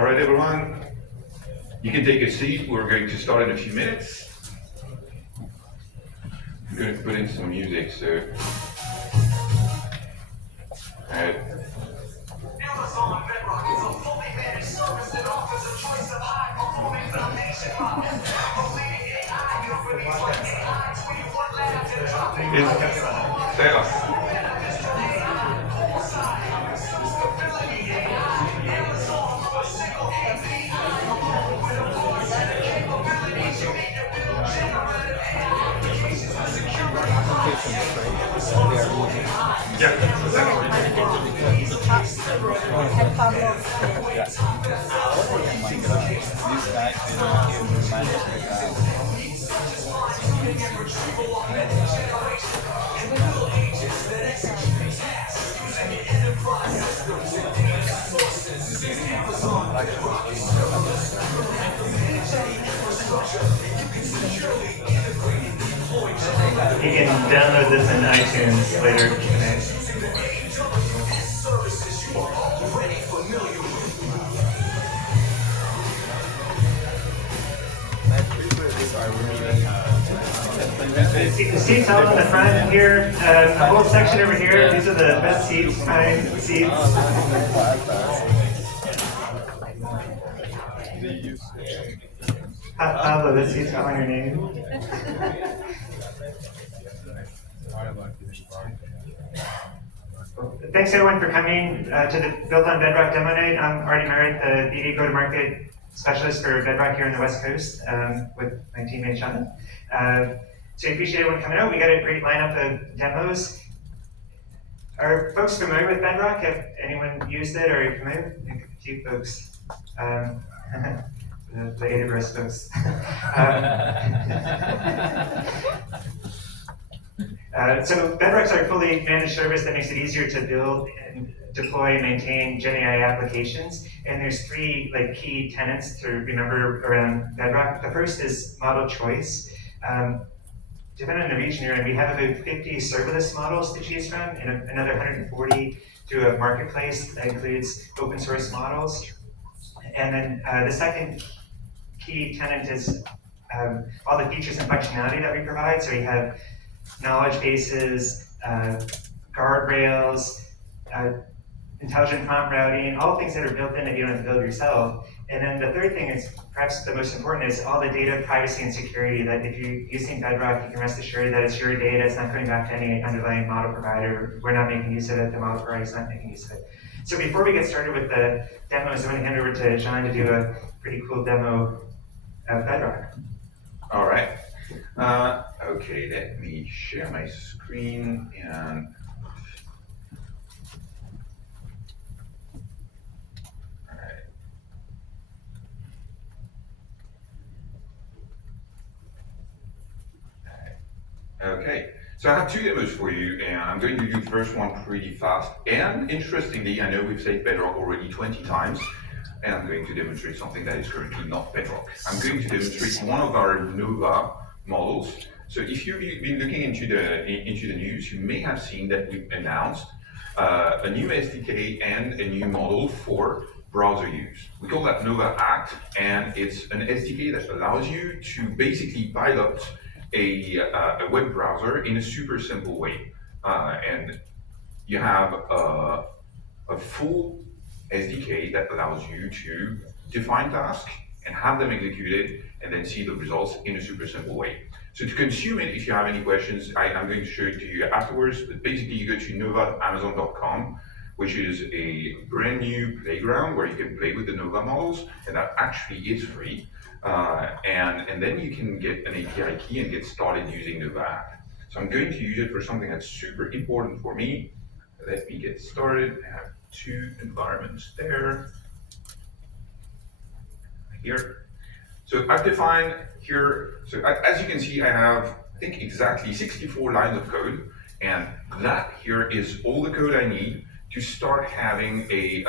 All right, everyone, you can take a seat. We're going to start in a few minutes. I'm going to put in some music, so. Amazon Bedrock is a fully managed service that offers a choice of high-performing foundation models from leading AI companies like AI, 21 Labs, and Tofu. Benefits from AI, foresight, stability, AI, Amazon from a single API, with a broad set of capabilities you need to build generative AI applications with security. You can download this in iTunes later tonight. The seats all in the front here, a whole section over here. These are the best seats, fine seats. Pablo, this seat's calling your name. Thanks everyone for coming to the Built on Bedrock demo night. I'm Artie Merritt, the BD go-to-market specialist for Bedrock here on the West Coast with my teammate Sean. So I appreciate everyone coming out. We got a great lineup of demos. Are folks familiar with Bedrock? Have anyone used it or familiar? I think a few folks. The AWS folks. So Bedrock's our fully managed service that makes it easier to build and deploy and maintain Gen AI applications. And there's three key tenets to remember around Bedrock. The first is model choice. Depending on the region you're in, we have about 50 serverless models to choose from, and another 140 through a marketplace that includes open source models. And then the second key tenet is all the features and functionality that we provide. So we have knowledge bases, guardrails, intelligent prompt routing, all things that are built in that you don't have to build yourself. And then the third thing is perhaps the most important is all the data privacy and security, that if you're using Bedrock, you can rest assured that it's your data, it's not going back to any underlying model provider. We're not making use of it, the model provider is not making use of it. So before we get started with the demos, I'm going to hand over to John to do a pretty cool demo of Bedrock. All right. Okay, let me share my screen and okay, so I have two demos for you, and I'm going to do the first one pretty fast. And interestingly, I know we've said Bedrock already 20 times, and I'm going to demonstrate something that is currently not Bedrock. I'm going to demonstrate one of our Nova models. So if you've been looking into the news, you may have seen that we've announced a new SDK and a new model for browser use. We call that Nova Act, and it's an SDK that allows you to basically pilot a web browser in a super simple way. And you have a full SDK that allows you to define tasks and have them executed and then see the results in a super simple way. So to consume it, if you have any questions, I'm going to show it to you afterwards, but basically you go to nova.amazon.com, which is a brand new playground where you can play with the Nova models, and that actually is free. And then you can get an API key and get started using Nova app. So I'm going to use it for something that's super important for me. Let me get started. I have two environments there. Here. So I've defined here, so as you can see, I have, I think, exactly 64 lines of code. And that here is all the code I need to start having a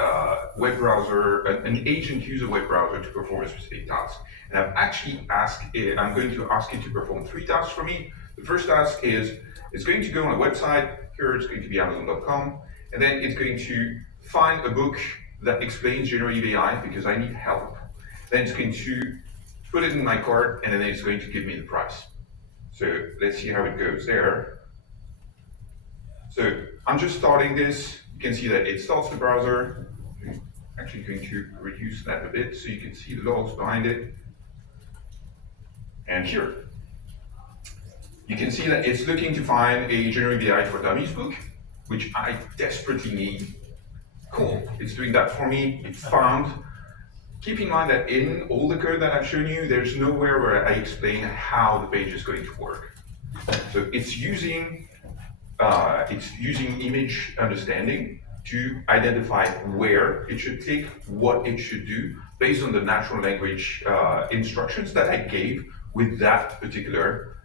web browser, an agent use a web browser to perform a specific task. And I've actually asked, I'm going to ask it to perform 3 tasks for me. The first task is, it's going to go on a website, here it's going to be Amazon.com, and then it's going to find a book that explains generative AI because I need help. Then it's going to put it in my cart, and then it's going to give me the price. So let's see how it goes there. So I'm just starting this. You can see that it starts the browser. I'm actually going to reduce that a bit so you can see the logs behind it. And here, you can see that it's looking to find a generative AI for dummies book, which I desperately need. Cool, it's doing that for me. It found. Keep in mind that in all the code that I've shown you, there's nowhere where I explain how the page is going to work. So it's using image understanding to identify where it should click, what it should do, based on the natural language instructions that I gave with that particular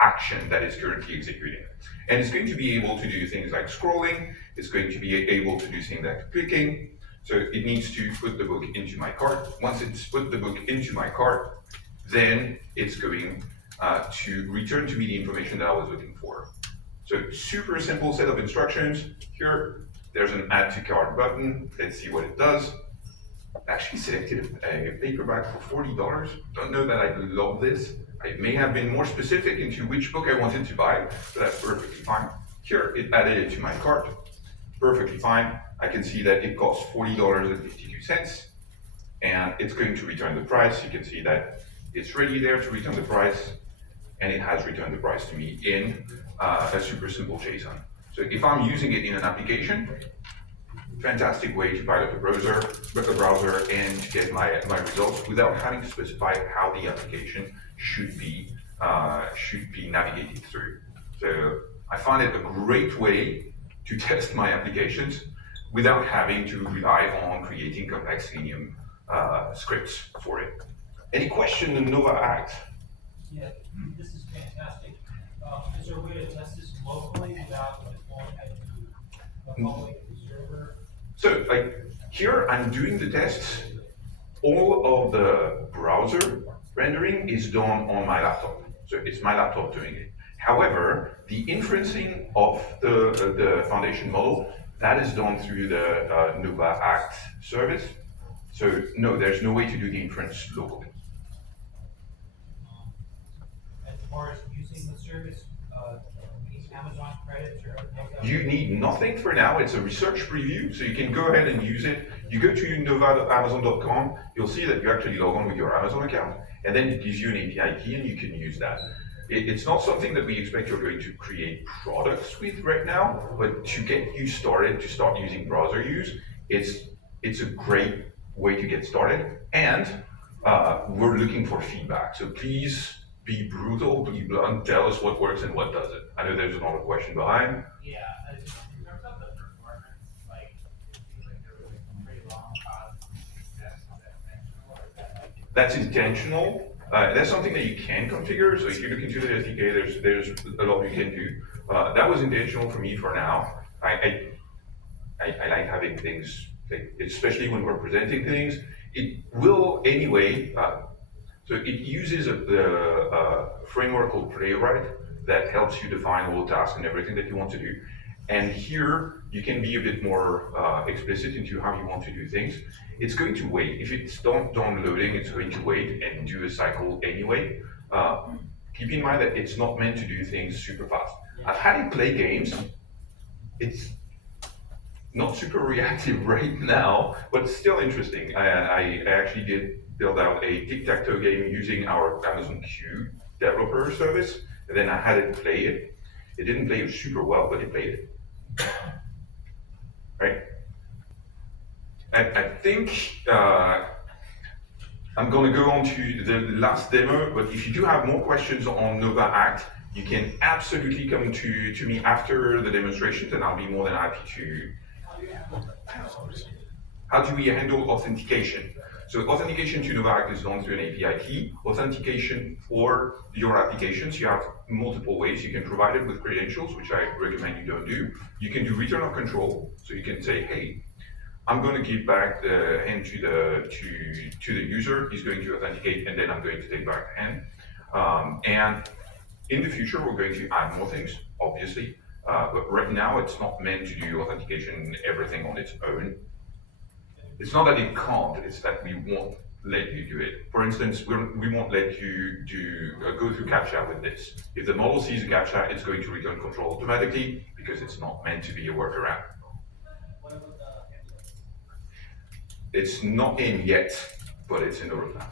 action that is currently executing. And it's going to be able to do things like scrolling. It's going to be able to do things like clicking. So it needs to put the book into my cart. Once it's put the book into my cart, then it's going to return to me the information that I was looking for. So super simple set of instructions. Here, there's an add to cart button. Let's see what it does. I actually selected a paperback for $40. Don't know that I love this. I may have been more specific into which book I wanted to buy, but that's perfectly fine. Here, it added it to my cart. Perfectly fine. I can see that it costs $40.52, and it's going to return the price. You can see that it's ready there to return the price, and it has returned the price to me in a super simple JSON. So if I'm using it in an application, fantastic way to pilot a browser and to get my results without having to specify how the application should be navigated through. So I find it a great way to test my applications without having to rely on creating complex Selenium scripts for it. Any question on Nova Act? Yeah, this is fantastic. Is there a way to test this locally without deploying it to a public server? So, like here, I'm doing the tests. All of the browser rendering is done on my laptop. So it's my laptop doing it. However, the inferencing of the foundation model, that is done through the Nova Act service. So no, there's no way to do the inference locally. As far as using the service, Amazon credits or You need nothing for now. It's a research preview, so you can go ahead and use it. You go to nova.amazon.com, you'll see that you actually log on with your Amazon account, and then it gives you an API key and you can use that. It's not something that we expect you're going to create products with right now, but to get you started, to start using browser use, it's a great way to get started. And we're looking for feedback. So please be brutal, be blunt, tell us what works and what doesn't. I know there's another question behind. Yeah, in terms of the performance, like, it seems like there was a pretty long pause. That's intentional. That's something that you can configure. So if you look into the SDK, there's a lot you can do. That was intentional for me for now. I like having things, especially when we're presenting things. It will anyway. So it uses the framework called Playwright that helps you define all the tasks and everything that you want to do. And here you can be a bit more explicit into how you want to do things. It's going to wait. If it's done loading, it's going to wait and do a cycle anyway. Keep in mind that it's not meant to do things super fast. I've had it play games. It's not super reactive right now, but still interesting. I actually did build out a tic-tac-toe game using our Amazon Q developer service, and then I had it play it. It didn't play it super well, but it played it. Right? I think I'm going to go on to the last demo, but if you do have more questions on Nova Act, you can absolutely come to me after the demonstrations, and I'll be more than happy to. How do we handle authentication? So authentication to Nova Act is done through an API key. Authentication for your applications, you have multiple ways. You can provide it with credentials, which I recommend you don't do. You can do return of control. So you can say, hey, I'm going to give back the hand to the user. He's going to authenticate, and then I'm going to take back the hand. And in the future, we're going to add more things, obviously. But right now, it's not meant to do authentication everything on its own. It's not that it can't, it's that we won't let you do it. For instance, we won't let you go through CAPTCHA with this. If the model sees a CAPTCHA, it's going to return control automatically because it's not meant to be a workaround. What about the headless? It's not in yet, but it's in the roadmap.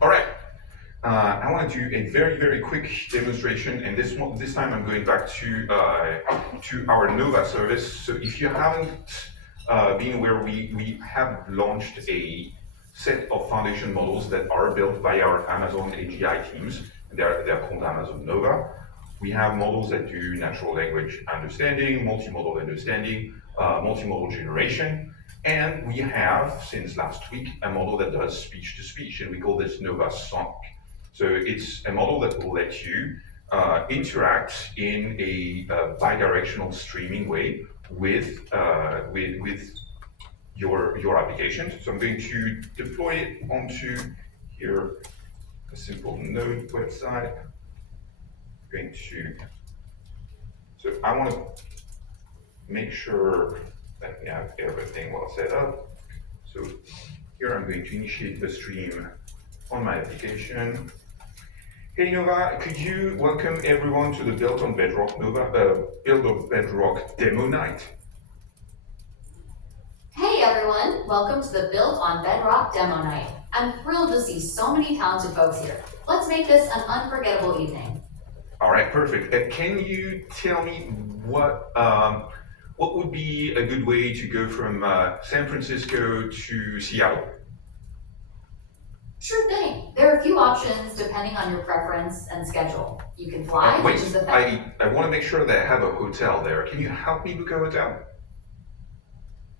All right. I want to do a very, very quick demonstration, and this time I'm going back to our Nova service. So if you haven't been aware, we have launched a set of foundation models that are built by our Amazon AGI teams. They're called Amazon Nova. We have models that do natural language understanding, multimodal understanding, multimodal generation, and we have, since last week, a model that does speech-to-speech, and we call this Nova Sonic. So it's a model that will let you interact in a bidirectional streaming way with your application. So I'm going to deploy it onto here, a simple Node website. So I want to make sure that we have everything well set up. So here I'm going to initiate the stream on my application. Hey Nova, could you welcome everyone to the Build on Bedrock Build on Bedrock demo night? Hey everyone, welcome to the Build on Bedrock demo night. I'm thrilled to see so many talented folks here. Let's make this an unforgettable evening. All right, perfect. Can you tell me what would be a good way to go from San Francisco to Seattle? Sure thing. There are a few options depending on your preference and schedule. You can fly, Wait, which is the I want to make sure that I have a hotel there. Can you help me book a hotel?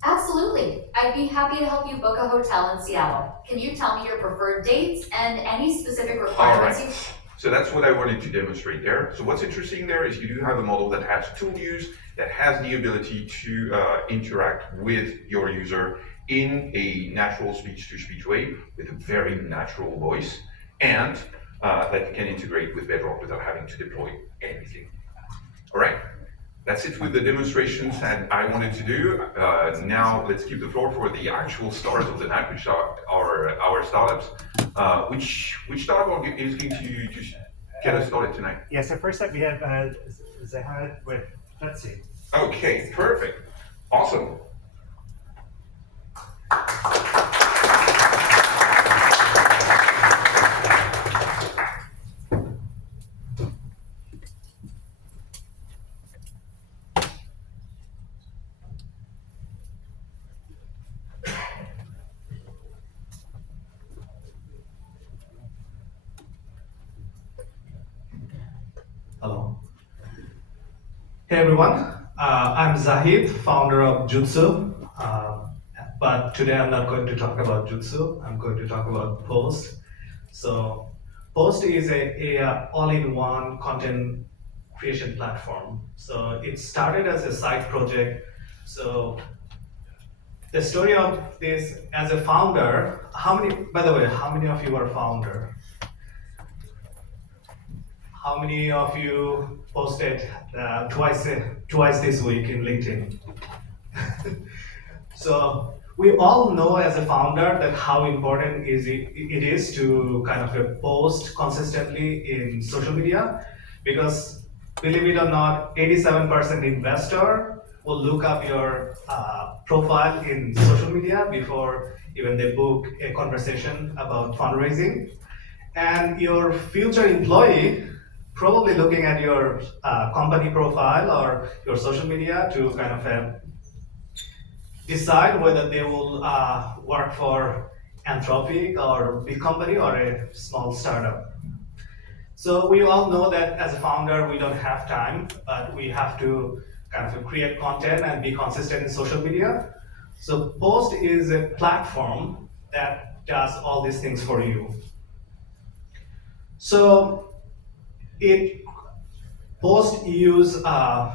Absolutely. I'd be happy to help you book a hotel in Seattle. Can you tell me your preferred dates and any specific All requirements? right. So that's what I wanted to demonstrate there. So what's interesting there is you do have a model that has tool use, that has the ability to interact with your user in a natural speech-to-speech way with a very natural voice, and that can integrate with Bedrock without having to deploy anything. All right, that's it with the demonstrations that I wanted to do. Now let's keep the floor for the actual stars of the night, which are our startups. Which startup is going to get us started tonight? Yeah, so first up we have Zahad with Justu. Okay, perfect. Awesome. Hello. Hey everyone, I'm Zahid, founder of Justu. But today I'm not going to talk about Justu, I'm going to talk about Postt. So Postt is a all-in-one content creation platform. So it started as a side project. So the story of this, as a founder, by the way, how many of you are founder? How many of you posted twice this week in LinkedIn? So we all know as a founder that how important it is to kind of post consistently in social media, because believe it or not, 87% investor will look up your profile in social media before even they book a conversation about fundraising. And your future employee probably looking at your company profile or your social media to kind of decide whether they will work for Anthropic or big company or a small startup. So we all know that as a founder, we don't have time, but we have to kind of create content and be consistent in social media. So Postt is a platform that does all these things for you. So Postt is a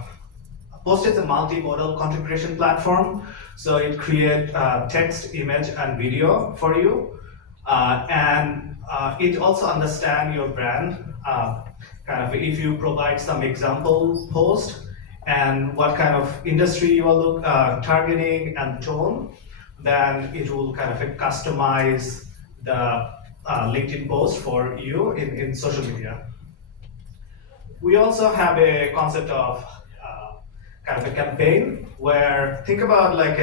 multimodal content creation platform. So it creates text, image, and video for you. And it also understands your brand. Kind of if you provide some example post, and what kind of industry you are targeting and tone, then it will kind of customize the LinkedIn post for you in social media. We also have a concept of kind of a campaign where think about like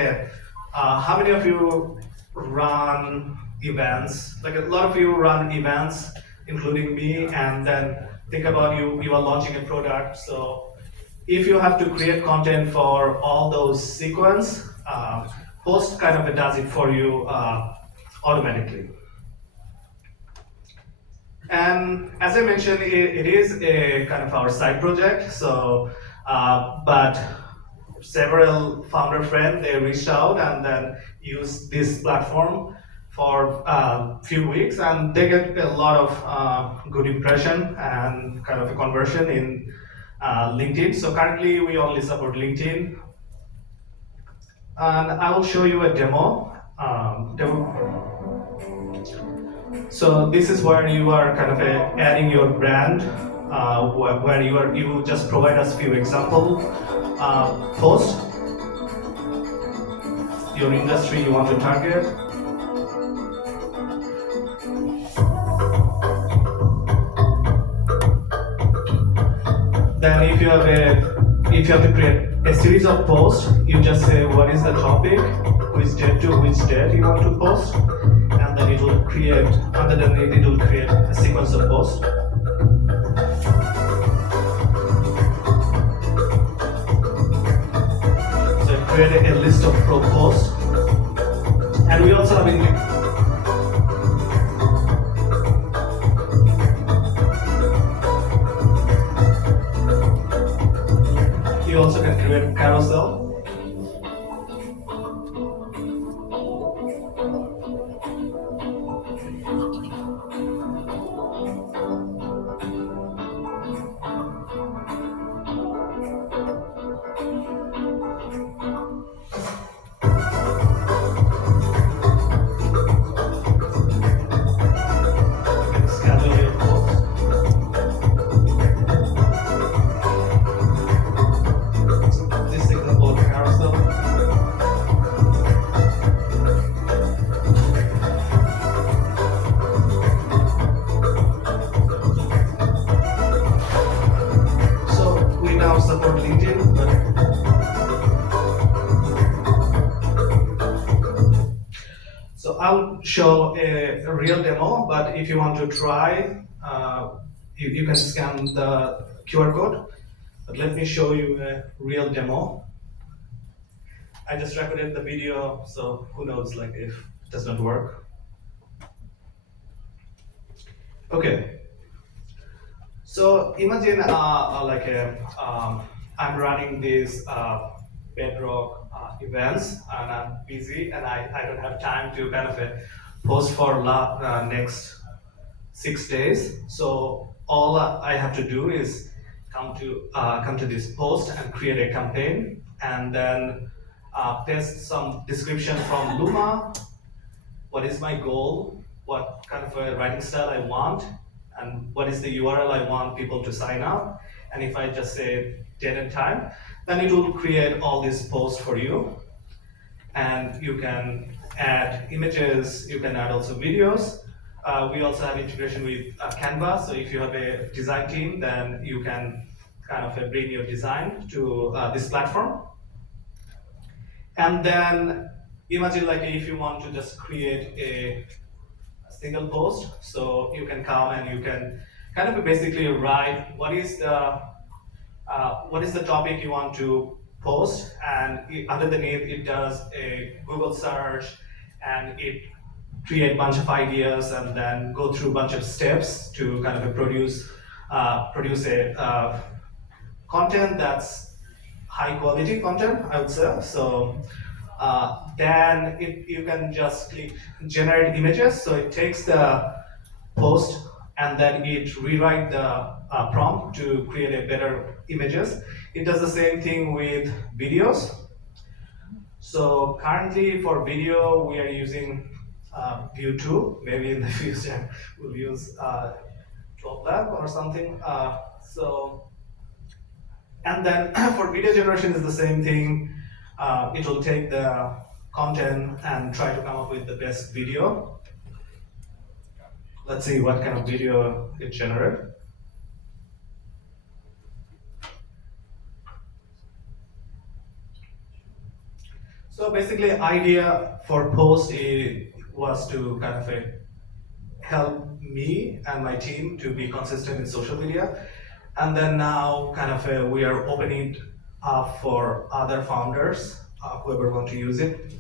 how many of you run events? Like a lot of you run events, including me, and then think about you are launching a product. So if you have to create content for all those sequence, Postt kind of does it for you automatically. And as I mentioned, it is a kind of our side project. So, but several founder friends, they reached out and then used this platform for a few weeks, and they get a lot of good impression and kind of a conversion in LinkedIn. So currently we only support LinkedIn. And I will show you a demo. So this is where you are kind of adding your brand, where you just provide us few example posts, your industry you want to target. Then if you have to create a series of posts, you just say what is the topic, which date to which date you want to post, and then it will create, underneath it will create a sequence of posts. So it created a list of pro posts, and we also have you also can create carousel. I'll show a real demo, but if you want to try, you can scan the QR code. But let me show you a real demo. I just recorded the video, so who knows, like if it does not work. Okay. So imagine I'm running this Bedrock events, and I'm busy, and I don't have time to kind of post for next 6 days. So all I have to do is come to this post and create a campaign, and then paste some description from Luma. What is my goal? What kind of a writing style I want? And what is the URL I want people to sign up? And if I just say date and time, then it will create all these posts for you. And you can add images, you can add also videos. We also have integration with Canva, so if you have a design team, then you can kind of bring your design to this platform. And then imagine like if you want to just create a single post, so you can come and you can kind of basically write what is the topic you want to post, and underneath it does a Google search, and it create a bunch of ideas and then go through a bunch of steps to kind of produce a content that's high quality content, I would say. So then you can just click generate images. So it takes the post and then it rewrite the prompt to create a better images. It does the same thing with videos. So currently for video, we are using View 2. Maybe in the future we'll use 12 Lab or something. So And then for video generation is the same thing. It will take the content and try to come up with the best video. Let's see what kind of video it generates. So basically, idea for Postt was to kind of help me and my team to be consistent in social media. And then now kind of we are opening it up for other founders, whoever want to use it.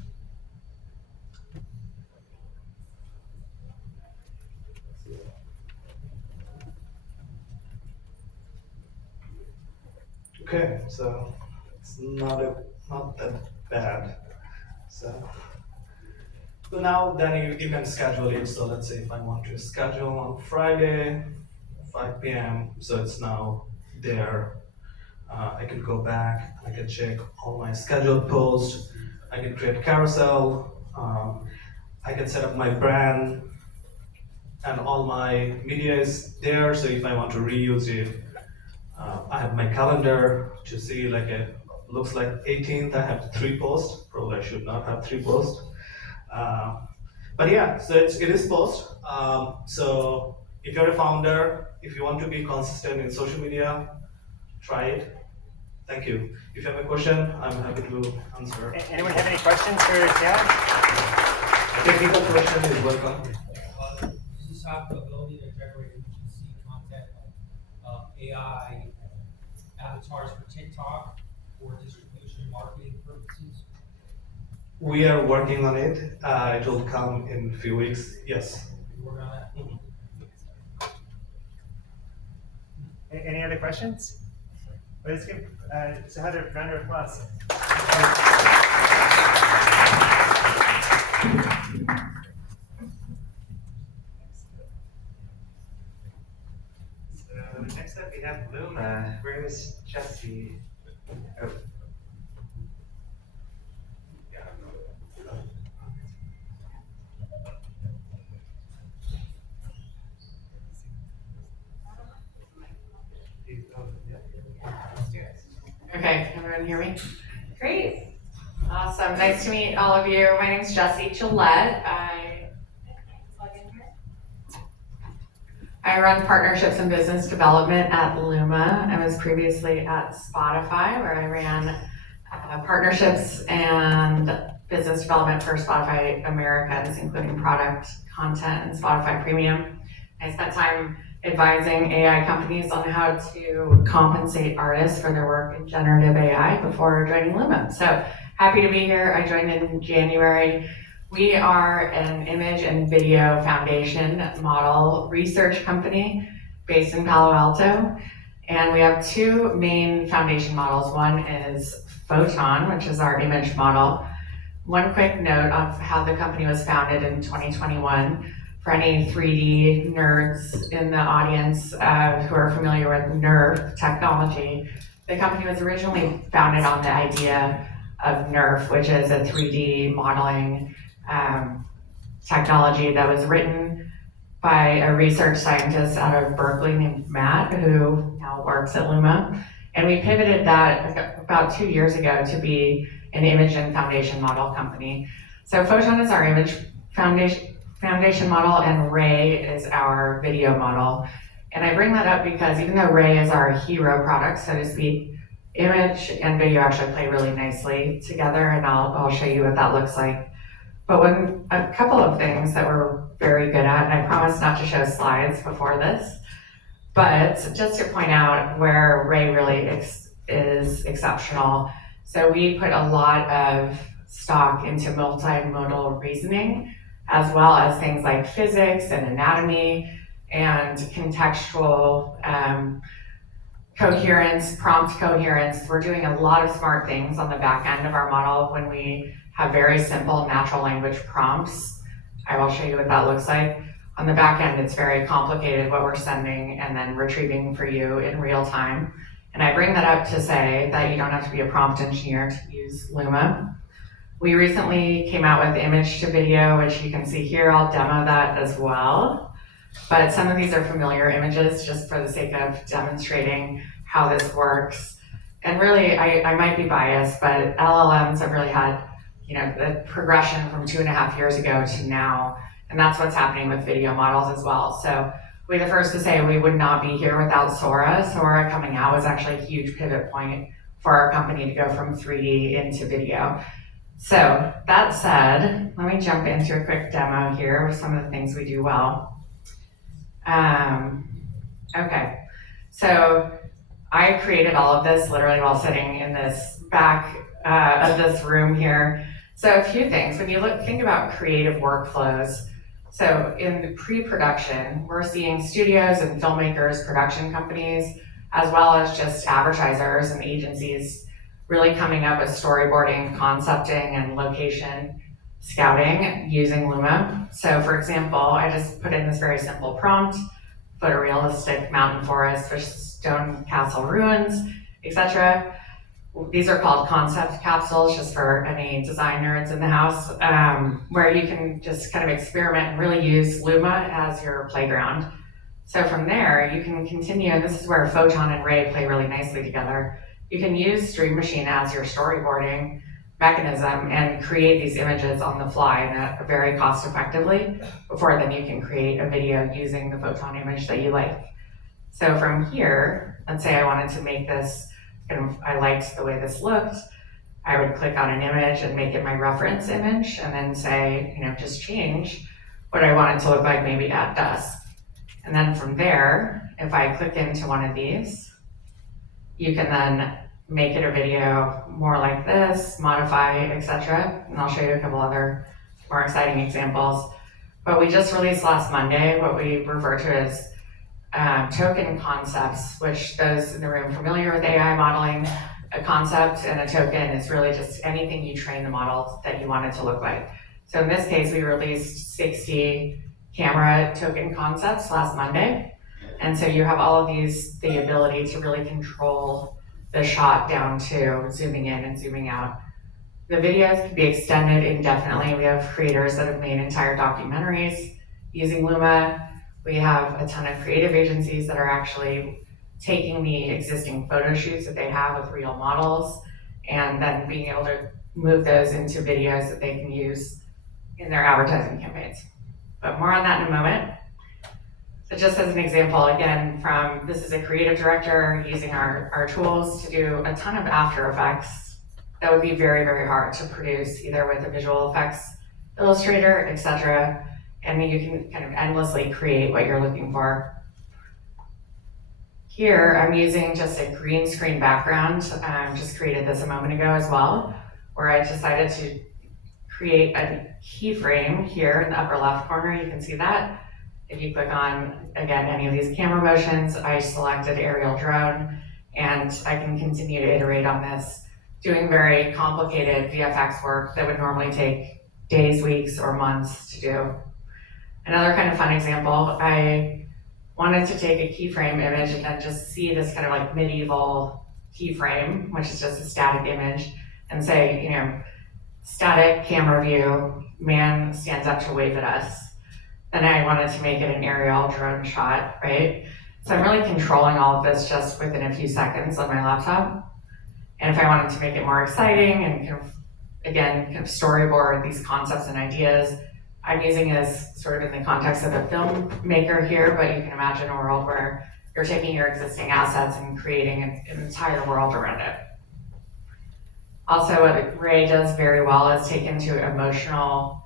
Okay, so it's not that bad. So now then you can schedule it. So let's say if I want to schedule on Friday, 5 p.m. So it's now there. I can go back. I can check all my scheduled posts. I can create carousel. I can set up my brand, and all my media is there. So if I want to reuse it, I have my calendar to see like it looks like 18th. I have 3 posts. Probably I should not have 3 posts. But yeah, so it is Postt. So if you're a founder, if you want to be consistent in social media, try it. Thank you. If you have a question, I'm happy to answer. Anyone have any questions for Dad? Technical question is welcome. Does this have the ability to generate agency content like AI avatars for TikTok or distribution marketing purposes? We are working on it. It will come in a few weeks. Yes. You work on that? Any other questions? Let's give Heather a round of applause. So next up we have Luma. Where is Jesse? Oh. Okay, can everyone hear me? Great. Awesome. Nice to meet all of you. My name is Jessie Gillette. I run partnerships and business development at Luma. I was previously at Spotify, where I ran partnerships and business development for Spotify Americas, including product, content, and Spotify Premium. I spent time advising AI companies on how to compensate artists for their work in generative AI before joining Luma. So happy to be here. I joined in January. We are an image and video foundation model research company based in Palo Alto. And we have 2 main foundation models. One is Photon, which is our image model. One quick note of how the company was founded in 2021. For any 3D nerds in the audience who are familiar with NERF technology, the company was originally founded on the idea of NERF, which is a 3D modeling technology that was written by a research scientist out of Berkeley named Matt, who now works at Luma. And we pivoted that about 2 years ago to be an image and foundation model company. So Photon is our image foundation model, and Ray is our video model. And I bring that up because even though Ray is our hero product, so to speak, image and video actually play really nicely together, and I'll show you what that looks like. But a couple of things that we're very good at, and I promise not to show slides before this, but just to point out where Ray really is exceptional. So we put a lot of stock into multimodal reasoning, as well as things like physics and anatomy and contextual coherence, prompt coherence. We're doing a lot of smart things on the back end of our model when we have very simple natural language prompts. I will show you what that looks like. On the back end, it's very complicated what we're sending and then retrieving for you in real time. And I bring that up to say that you don't have to be a prompt engineer to use Luma. We recently came out with image to video, which you can see here. I'll demo that as well. But some of these are familiar images just for the sake of demonstrating how this works. And really, I might be biased, but LLMs have really had, the progression from 2.5 years ago to now, and that's what's happening with video models as well. So we're the first to say we would not be here without Sora. Sora coming out was actually a huge pivot point for our company to go from 3D into video. So that said, let me jump into a quick demo here with some of the things we do well. Okay, so I created all of this literally while sitting in this back of this room here. So a few things, when you think about creative workflows, so in the pre-production, we're seeing studios and filmmakers, production companies, as well as just advertisers and agencies really coming up with storyboarding, concepting, and location scouting using Luma. So for example, I just put in this very simple prompt, photorealistic mountain forest, with stone castle ruins, etc. These are called concept capsules, just for any design nerds in the house, where you can just kind of experiment and really use Luma as your playground. So from there, you can continue, and this is where Photon and Ray play really nicely together. You can use Stream Machine as your storyboarding mechanism and create these images on the fly and very cost effectively before then you can create a video using the Photon image that you like. So from here, let's say I wanted to make this, I liked the way this looked, I would click on an image and make it my reference image and then say, just change what I want it to look like maybe at dusk. And then from there, if I click into one of these, you can then make it a video more like this, modify, etc. And I'll show you a couple other more exciting examples. But we just released last Monday what we refer to as token concepts, which those in the room familiar with AI modeling, a concept and a token is really just anything you train the model that you want it to look like. So in this case, we released 60 camera token concepts last Monday. And so you have all of these, the ability to really control the shot down to zooming in and zooming out. The videos can be extended indefinitely. We have creators that have made entire documentaries using Luma. We have a ton of creative agencies that are actually taking the existing photo shoots that they have with real models and then being able to move those into videos that they can use in their advertising campaigns. But more on that in a moment. So just as an example, again, this is a creative director using our tools to do a ton of After Effects that would be very, very hard to produce either with a visual effects illustrator, etc. And then you can kind of endlessly create what you're looking for. Here, I'm using just a green screen background. Just created this a moment ago as well, where I decided to create a keyframe here in the upper left corner. You can see that. If you click on, again, any of these camera motions, I selected aerial drone, and I can continue to iterate on this, doing very complicated VFX work that would normally take days, weeks, or months to do. Another kind of fun example, I wanted to take a keyframe image and then just see this kind of like medieval keyframe, which is just a static image, and say, static camera view, man stands up to wave at us. Then I wanted to make it an aerial drone shot, right? So I'm really controlling all of this just within a few seconds on my laptop. And if I wanted to make it more exciting and kind of storyboard these concepts and ideas, I'm using this sort of in the context of a filmmaker here, but you can imagine a world where you're taking your existing assets and creating an entire world around it. Also, what Ray does very well is take into emotional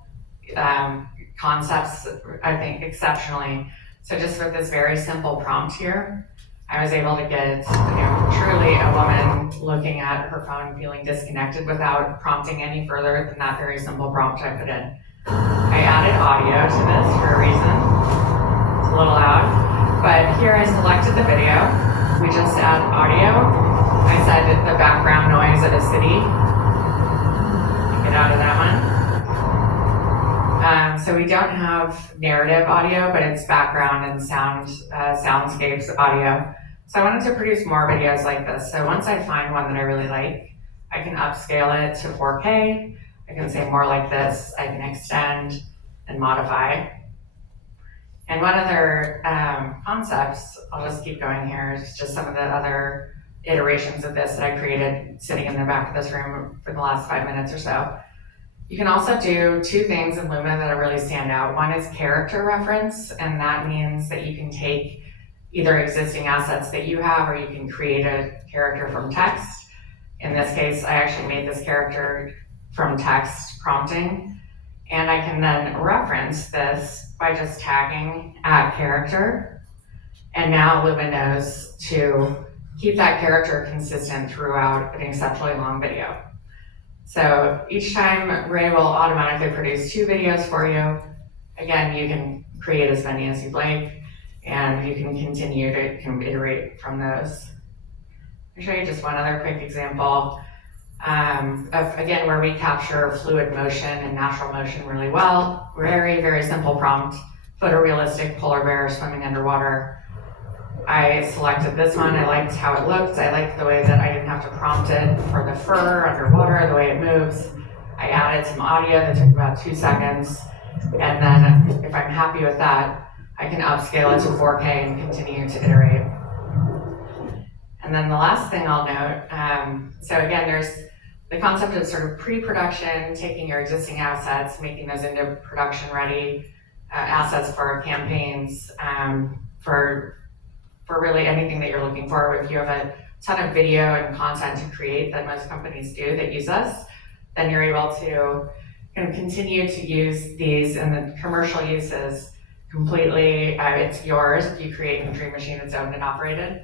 concepts, I think, exceptionally. So just with this very simple prompt here, I was able to get truly a woman looking at her phone feeling disconnected without prompting any further than that very simple prompt I put in. I added audio to this for a reason. It's a little loud, but here I selected the video. We just add audio. I said the background noise of a city. Get out of that one. So we don't have narrative audio, but it's background and soundscapes audio. So I wanted to produce more videos like this. So once I find one that I really like, I can upscale it to 4K. I can say more like this. I can extend and modify. And one other concepts, I'll just keep going here, is just some of the other iterations of this that I created sitting in the back of this room for the last 5 minutes or so. You can also do two things in Luma that really stand out. One is character reference, and that means that you can take either existing assets that you have, or you can create a character from text. In this case, I actually made this character from text prompting, and I can then reference this by just tagging @character. And now Luma knows to keep that character consistent throughout an exceptionally long video. So each time Ray will automatically produce 2 videos for you. Again, you can create as many as you'd like, and you can continue to iterate from those. I'll show you just one other quick example of, again, where we capture fluid motion and natural motion really well. Very, very simple prompt, photorealistic polar bear swimming underwater. I selected this one. I liked how it looked. I liked the way that I didn't have to prompt it for the fur underwater, the way it moves. I added some audio that took about 2 seconds. And then if I'm happy with that, I can upscale it to 4K and continue to iterate. And then the last thing I'll note, so again, there's the concept of sort of pre-production, taking your existing assets, making those into production-ready assets for campaigns, for really anything that you're looking for. If you have a ton of video and content to create that most companies do that use us, then you're able to kind of continue to use these, and the commercial uses completely, it's yours. If you create in Dream Machine, it's owned and operated,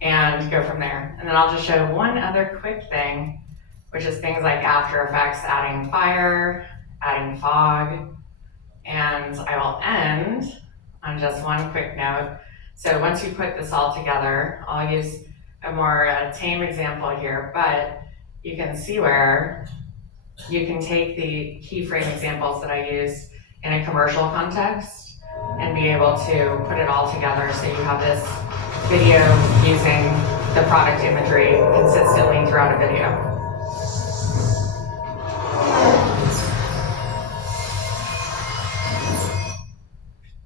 and go from there. And then I'll just show one other quick thing, which is things like After Effects, adding fire, adding fog, and I will end on just one quick note. So once you put this all together, I'll use a more tame example here, but you can see where you can take the keyframe examples that I used in a commercial context and be able to put it all together so you have this video using the product imagery consistently throughout a video.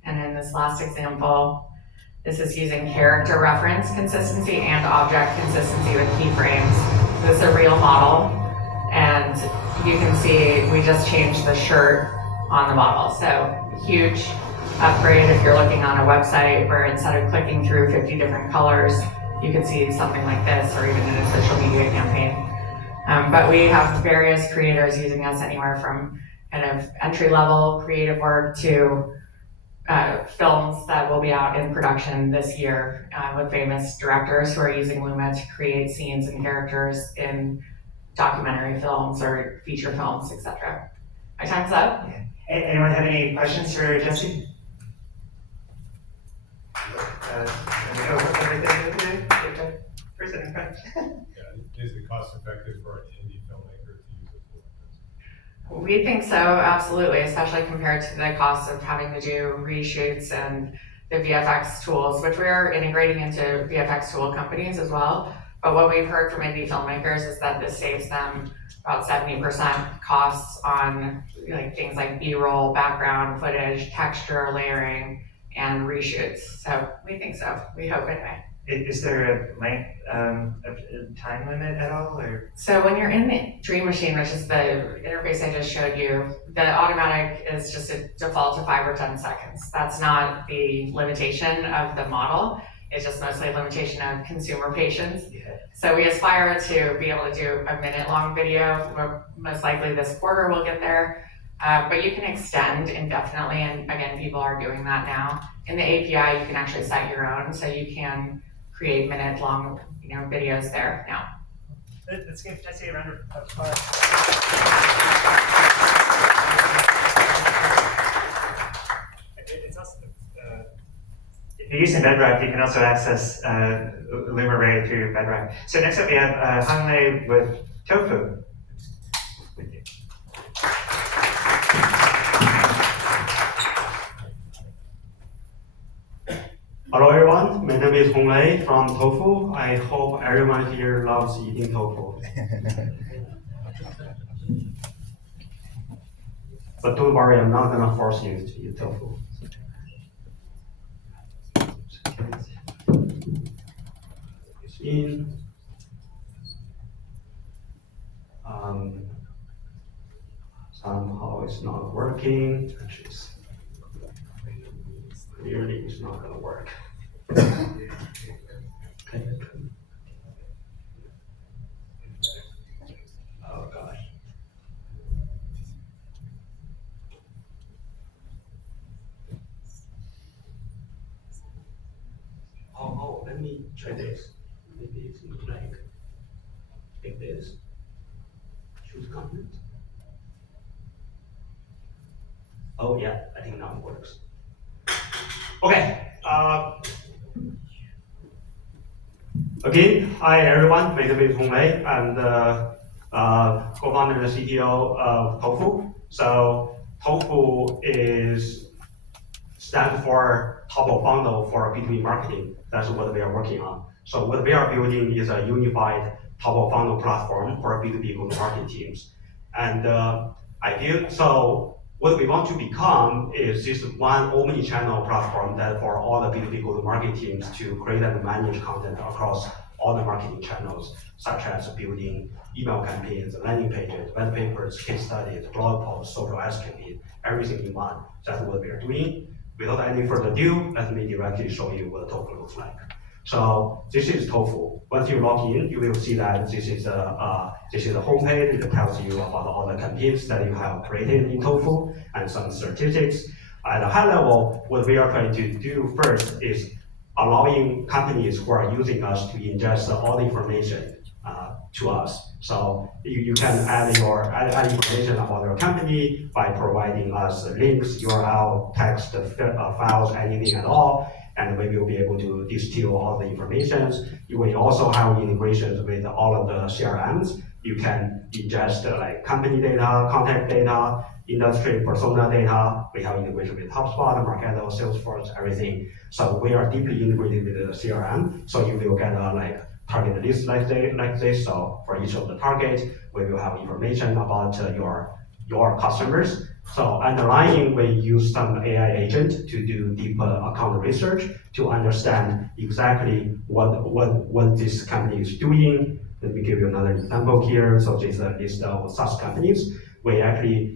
And in this last example, this is using character reference consistency and object consistency with keyframes. This is a real model, and you can see we just changed the shirt on the model. So huge upgrade if you're looking on a website where instead of clicking through 50 different colors, you can see something like this, or even in a social media campaign. But we have various creators using us anywhere from kind of entry-level creative work to films that will be out in production this year with famous directors who are using Luma to create scenes and characters in documentary films or feature films, etc. My time's up. Yeah. Anyone have any questions for Jesse? Person in front. Is it cost effective for an indie filmmaker to use it for? We think so, absolutely, especially compared to the cost of having to do reshoots and the VFX tools, which we are integrating into VFX tool companies as well. But what we've heard from indie filmmakers is that this saves them about 70% costs on things like B-roll, background footage, texture, layering, and reshoots. So we think so. We hope anyway. Is there a length, a time limit at all, or? So when you're in the Dream Machine, which is the interface I just showed you, the automatic is just a default to 5 or 10 seconds. That's not the limitation of the model. It's just mostly a limitation of consumer patience. Yeah. So we aspire to be able to do a minute-long video. Most likely this quarter we'll get there. But you can extend indefinitely, and again, people are doing that now. In the API, you can actually set your own, so you can create minute-long, videos there now. Let's give Jesse a round of applause. It's also, if you're using Bedrock, you can also access Luma Ray through Bedrock. So next up we have Hang Lei with Tofu. Hello everyone, my name is Hong Lei from Tofu. I hope everyone here loves eating tofu. But don't worry, I'm not gonna force you to eat tofu. In Somehow it's not working. Actually, clearly it's not gonna work. Okay. Oh gosh. Oh, let me try this. Maybe it's like this. Choose content. Oh yeah, I think now it works. Okay. Again, hi everyone. My name is Hong Lei. I'm the co-founder and CTO of Tofu. So Tofu stands for top of funnel for B2B marketing. That's what we are working on. So what we are building is a unified top of funnel platform for B2B go-to-market teams. And so what we want to become is this one omni-channel platform that for all the B2B go-to-market teams to create and manage content across all the marketing channels, such as building email campaigns, landing pages, web papers, case studies, blog posts, social ads campaign, everything in one. That's what we are doing. Without any further ado, let me directly show you what Tofu looks like. So this is Tofu. Once you log in, you will see that this is a homepage. It tells you about all the campaigns that you have created in Tofu and some statistics. At a high level, what we are trying to do first is allowing companies who are using us to ingest all the information to us. So you can add information about your company by providing us links, URL, text, files, anything at all, and we will be able to distill all the information. You will also have integrations with all of the CRMs. You can ingest like company data, contact data, industry persona data. We have integration with HubSpot, Marketo, Salesforce, everything. So we are deeply integrated with the CRM. So you will get a target list like this. So for each of the targets, we will have information about your customers. So underlying, we use some AI agent to do deep account research to understand exactly what this company is doing. Let me give you another example here. So this is a list of SaaS companies. We actually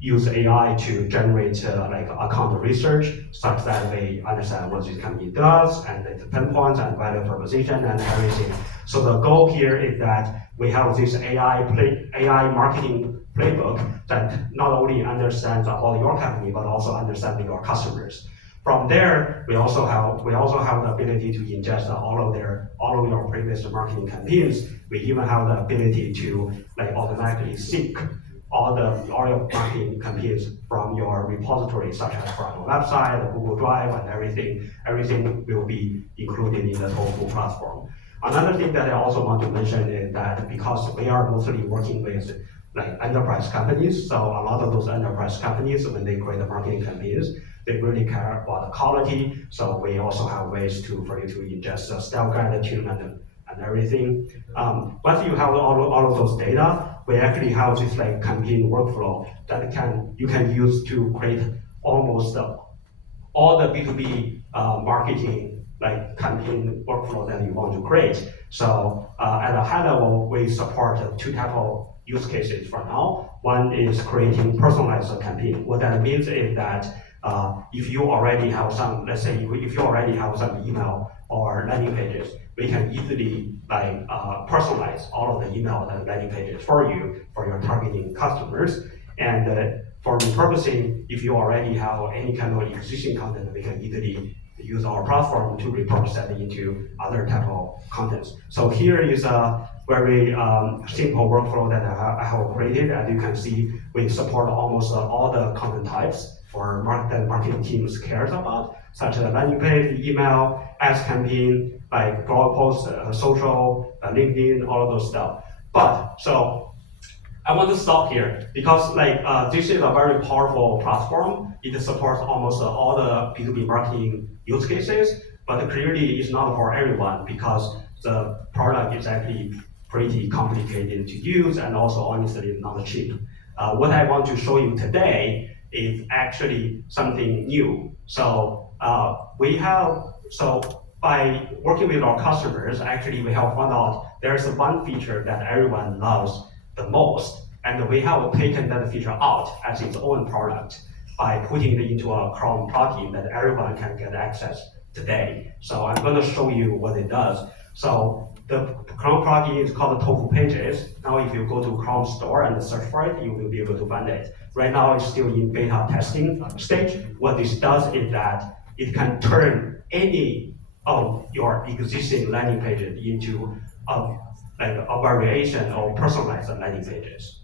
use AI to generate account research such that we understand what this company does and the pinpoints and value proposition and everything. So the goal here is that we have this AI marketing playbook that not only understands about your company but also understands your customers. From there, we also have the ability to ingest all of your previous marketing campaigns. We even have the ability to automatically seek all your marketing campaigns from your repository, such as from your website, Google Drive, and everything. Everything will be included in the Tofu platform. Another thing that I also want to mention is that because we are mostly working with enterprise companies, so a lot of those enterprise companies, when they create the marketing campaigns, they really care about the quality. So we also have ways for you to ingest a style guide, attunement, and everything. Once you have all of those data, we actually have this campaign workflow that you can use to create almost all the B2B marketing campaign workflow that you want to create. So at a high level, we support two types of use cases for now. One is creating personalized campaign. What that means is that if you already have some, let's say if you already have some email or landing pages, we can easily personalize all of the email and landing pages for you, for your targeting customers. And for repurposing, if you already have any kind of existing content, we can easily use our platform to repurpose that into other type of contents. So here is a very simple workflow that I have created. As you can see, we support almost all the content types for that marketing teams cares about, such as landing page, email, ads campaign, blog posts, social, LinkedIn, all of those stuff. But so I want to stop here because this is a very powerful platform. It supports almost all the B2B marketing use cases, but clearly it's not for everyone because the product is actually pretty complicated to use and also honestly not cheap. What I want to show you today is actually something new. So by working with our customers, actually we have found out there's one feature that everyone loves the most, And we have taken that feature out as its own product by putting it into a Chrome plugin that everyone can get access today. So I'm going to show you what it does. So the Chrome plugin is called Tofu Pages. Now if you go to Chrome store and search for it, you will be able to find it. Right now it's still in beta testing stage. What this does is that it can turn any of your existing landing pages into like a variation of personalized landing pages.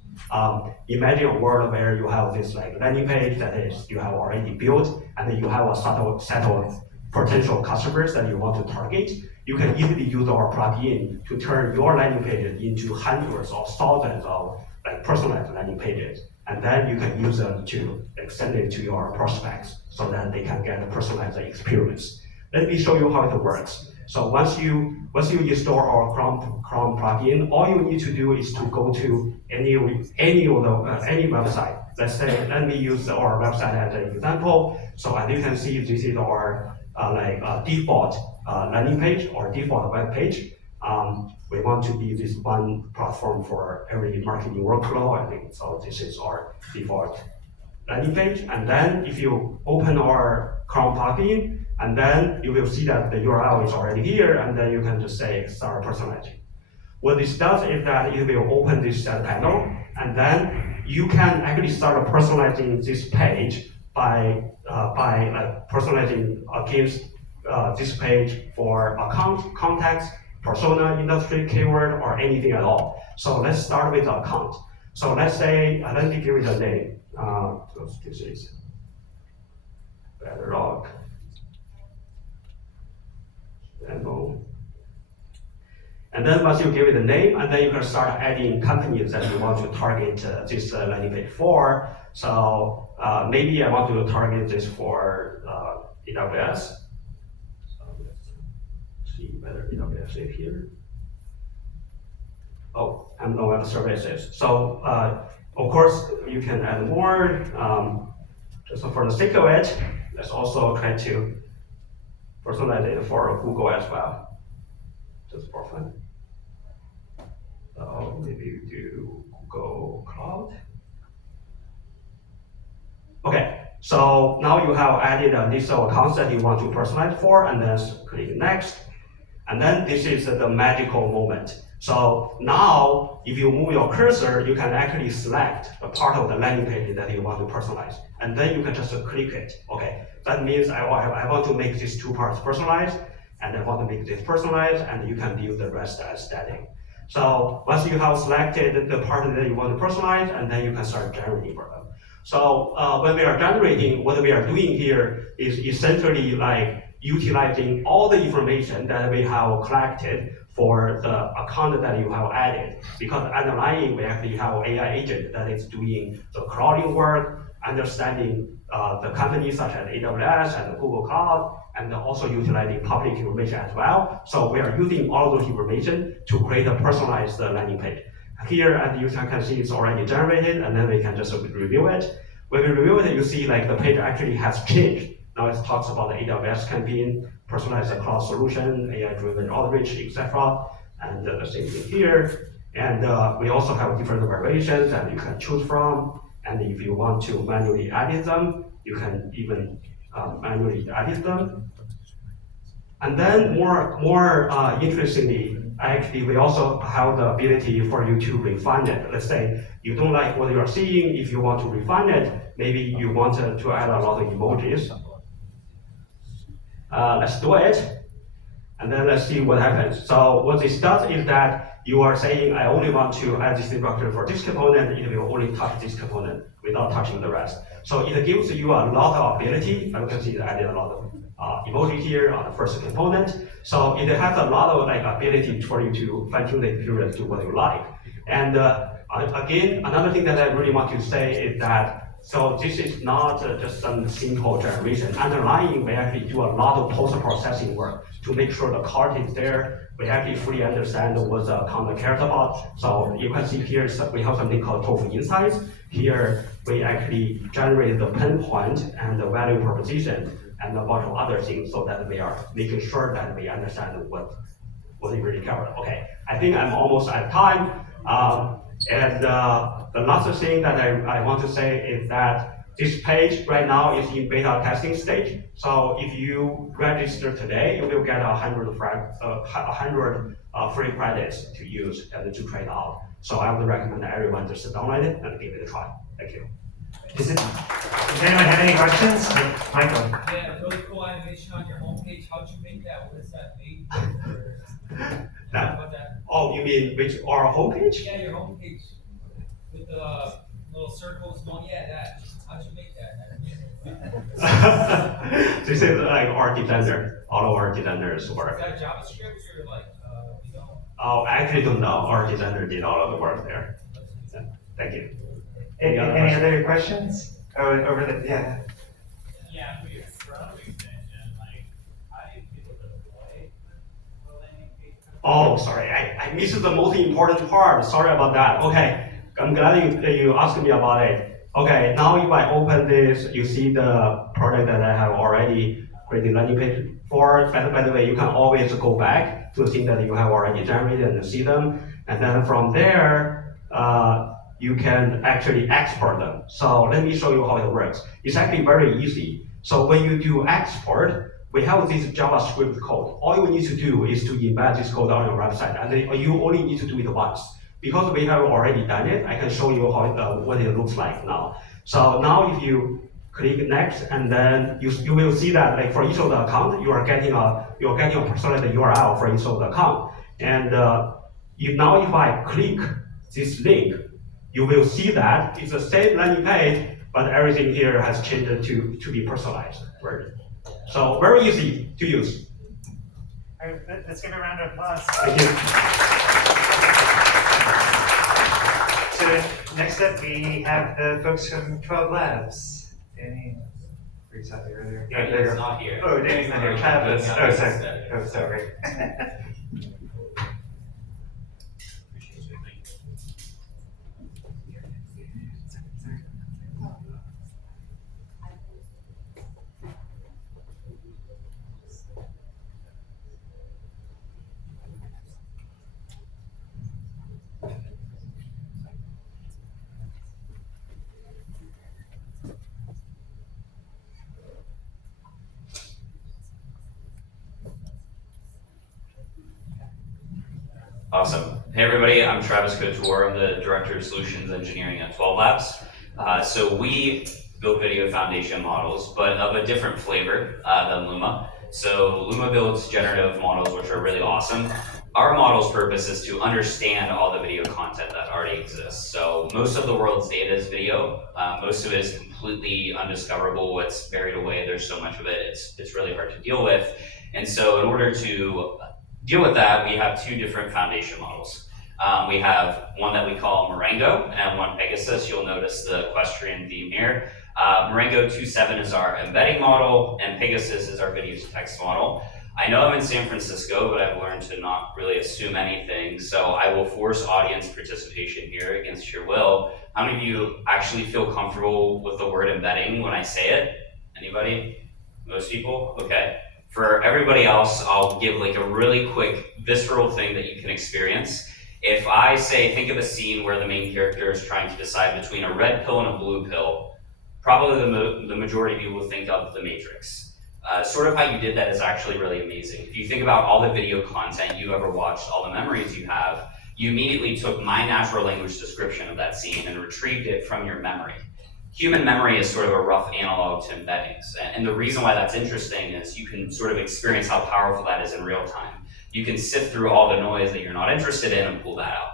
Imagine a world where you have this like landing page that is you have already built, and then you have a set of potential customers that you want to target. You can easily use our plugin to turn your landing pages into hundreds or thousands of like personalized landing pages, and then you can use them to extend it to your prospects so that they can get a personalized experience. Let me show you how it works. So once you install our Chrome plugin, all you need to do is to go to any website. Let's say, let me use our website as an example. So as you can see, this is our default landing page or default web page. We want to be this one platform for every marketing workflow. I think so. This is our default landing page. And then if you open our Chrome plugin, and then you will see that the URL is already here, and then you can just say start personalizing. What this does is that it will open this panel, and then you can actually start personalizing this page by personalizing against this page for account, context, persona, industry, keyword, or anything at all. So let's start with the account. So let's say, let me give it a name. This is Bedrock. And then once you give it a name, and then you can start adding companies that you want to target this landing page for. So maybe I want to target this for AWS. So let's see whether AWS is here. Oh, Amazon Web Services. So of course you can add more. Just for the sake of it, let's also try to personalize it for Google as well, just for fun. So maybe we do Google Cloud. Okay, so now you have added a list of accounts that you want to personalize for, and then click next. And then this is the magical moment. So now, if you move your cursor, you can actually select the part of the landing page that you want to personalize. And then you can just click it. Okay, that means I want to make these two parts personalized, and I want to make this personalized, and you can view the rest as static. So once you have selected the part that you want to personalize, and then you can start generating for them. So when we are generating, what we are doing here is essentially like utilizing all the information that we have collected for the account that you have added. Because underlying, we actually have an AI agent that is doing the crawling work, understanding the companies such as AWS and Google Cloud, and also utilizing public information as well. So we are using all those information to create a personalized landing page. Here, as you can see, it's already generated, and then we can just review it. When we review it, you see like the page actually has changed. Now it talks about the AWS campaign, personalized cloud solution, AI-driven outreach, etc. And the same thing here. And we also have different variations that you can choose from. And if you want to manually edit them, you can even manually edit them. And then more interestingly, actually, we also have the ability for you to refine it. Let's say you don't like what you are seeing. If you want to refine it, maybe you want to add a lot of emojis. Let's do it, and then let's see what happens. So what this does is that you are saying, I only want to add this structure for this component, it will only touch this component without touching the rest. So it gives you a lot of ability. You can see it added a lot of emoji here on the first component. So it has a lot of ability for you to fine-tune the experience to what you like. And again, another thing that I really want to say is that so this is not just some simple generation. Underlying, we actually do a lot of post-processing work to make sure the card is there. We actually fully understand what the account cares about. So you can see here, we have something called Tofu Insights. Here, we actually generate the pinpoint and the value proposition and a bunch of other things so that we are making sure that we understand what they really care about. Okay, I think I'm almost at time. And the last thing that I want to say is that this page right now is in beta testing stage. So if you register today, you will get 100 free credits to use and to try it out. So I would recommend everyone just download it and give it a try. Thank you. Does anyone have any questions? Michael? Yeah, really cool animation on your homepage. How'd you make that? What is that made? That- About that? Oh, you mean which our homepage? Yeah, your homepage with the little circles going. Yeah, that. How'd you make that? This is like our designer. All of our designers work. Is that JavaScript or like you know? Oh, I actually don't know. Our designer did all of the work there. Thank you. Any other questions? Oh, over the, yeah. Yeah, for your Scrum extension, like, how do people deploy the landing page? Oh, sorry, I missed the most important part. Sorry about that. Okay, I'm glad you asked me about it. Okay, now if I open this, you see the product that I have already created landing page for. By the way, you can always go back to the thing that you have already generated and see them. And then from there, you can actually export them. So let me show you how it works. It's actually very easy. So when you do export, we have this JavaScript code. All you need to do is to embed this code on your website, and then you only need to do it once. Because we have already done it, I can show you how what it looks like now. So now if you click next, and then you will see that like for each of the account, you're getting a personalized URL for each of the account. And if I click this link, you will see that it's the same landing page, but everything here has changed to be personalized. So very easy to use. All right, let's give a round of applause. Thank you. So next up, we have the folks from 12 Labs. Danny, we saw you earlier. Danny's not here. Oh, Danny's not here. Travis. Oh, sorry. Oh, sorry. Awesome. Hey everybody, I'm Travis Couture. I'm the Director of Solutions Engineering at 12 Labs. So we build video foundation models, but of a different flavor than Luma. So Luma builds generative models, which are really awesome. Our model's purpose is to understand all the video content that already exists. So most of the world's data is video. Most of it is completely undiscoverable. It's buried away. There's so much of it. It's really hard to deal with. And so in order to deal with that, we have two different foundation models. We have one that we call Marengo and one Pegasus. You'll notice the equestrian theme here. Marengo 2.7 is our embedding model, and Pegasus is our video to text model. I know I'm in San Francisco, but I've learned to not really assume anything, so I will force audience participation here against your will. How many of you actually feel comfortable with the word embedding when I say it? Anybody? Most people? Okay. For everybody else, I'll give like a really quick visceral thing that you can experience. If I say, think of a scene where the main character is trying to decide between a red pill and a blue pill, probably the majority of you will think of The Matrix. Sort of how you did that is actually really amazing. If you think about all the video content you've ever watched, all the memories you have, you immediately took my natural language description of that scene and retrieved it from your memory. Human memory is sort of a rough analog to embeddings. And the reason why that's interesting is you can sort of experience how powerful that is in real time. You can sift through all the noise that you're not interested in and pull that out.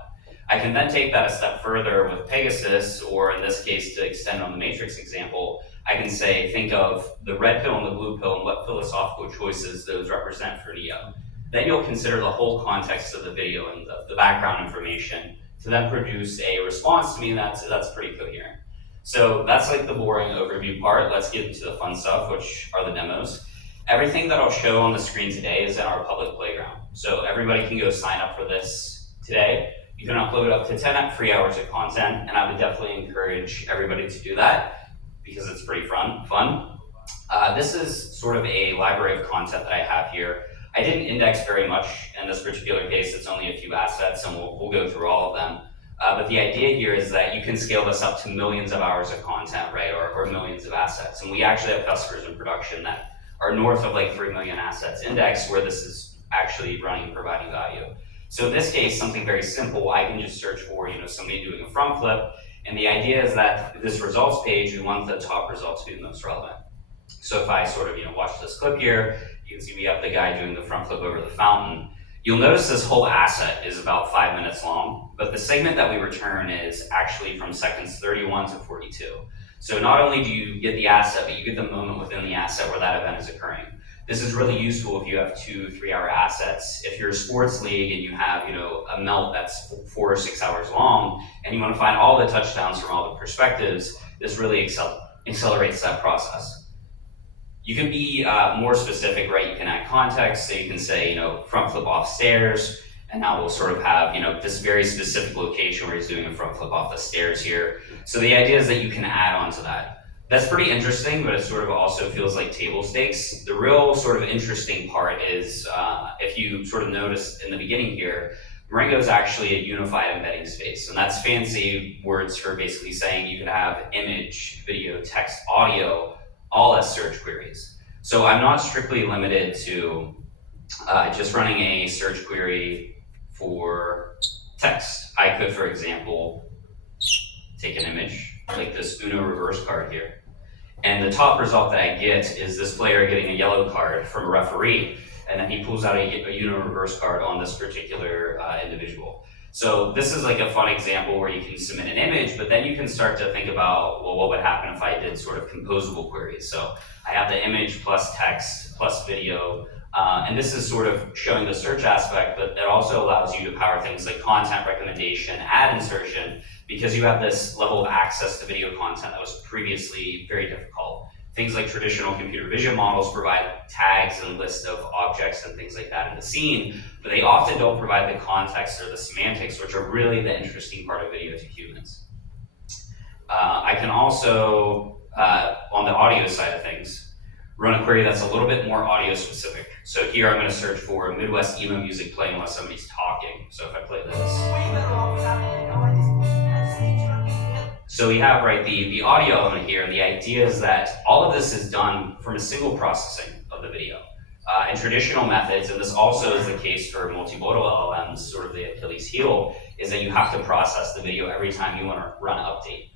I can then take that a step further with Pegasus, or in this case, to extend on the Matrix example, I can say, think of the red pill and the blue pill and what philosophical choices those represent for Neo. Then you'll consider the whole context of the video and the background information to then produce a response to me that's pretty coherent. So that's like the boring overview part. Let's get into the fun stuff, which are the demos. Everything that I'll show on the screen today is in our public playground. So everybody can go sign up for this today. You can upload up to 10 free hours of content, and I would definitely encourage everybody to do that because it's pretty fun. This is sort of a library of content that I have here. I didn't index very much in this particular case. It's only a few assets, and we'll go through all of them. But the idea here is that you can scale this up to millions of hours of content, right, or millions of assets. And we actually have customers in production that are north of like 3 million assets indexed where this is actually running and providing value. So in this case, something very simple, I can just search for, somebody doing a front flip. And the idea is that this results page, we want the top results to be the most relevant. So if I sort of, watch this clip here, you can see we have the guy doing the front flip over the fountain. You'll notice this whole asset is about 5 minutes long, but the segment that we return is actually from seconds 31 to 42. So not only do you get the asset, but you get the moment within the asset where that event is occurring. This is really useful if you have 2-3 hour assets. If you're a sports league and you have, a melt that's 4 or 6 hours long, and you want to find all the touchdowns from all the perspectives, this really accelerates that process. You can be more specific, right? You can add context, so you can say, front flip off stairs, and now we'll sort of have, this very specific location where he's doing a front flip off the stairs here. So the idea is that you can add on to that. That's pretty interesting, but it sort of also feels like table stakes. The real sort of interesting part is, if you sort of notice in the beginning here, Marengo is actually a unified embedding space, and that's fancy words for basically saying you can have image, video, text, audio, all as search queries. So I'm not strictly limited to just running a search query for text. I could, for example, take an image, like this Uno reverse card here. And the top result that I get is this player getting a yellow card from a referee, and then he pulls out a Uno reverse card on this particular individual. So this is like a fun example where you can submit an image, but then you can start to think about, well, what would happen if I did sort of composable queries? So I have the image plus text plus video, and this is sort of showing the search aspect, but it also allows you to power things like content recommendation, ad insertion, because you have this level of access to video content that was previously very difficult. Things like traditional computer vision models provide tags and lists of objects and things like that in the scene, but they often don't provide the context or the semantics, which are really the interesting part of video to humans. I can also, on the audio side of things, run a query that's a little bit more audio specific. So here I'm going to search for Midwest emo music playing while somebody's talking. So if I play this. So we have, right, the audio element here, and the idea is that all of this is done from a single processing of the video. In traditional methods, and this also is the case for multimodal LLMs, sort of the Achilles heel, is that you have to process the video every time you want to run an update.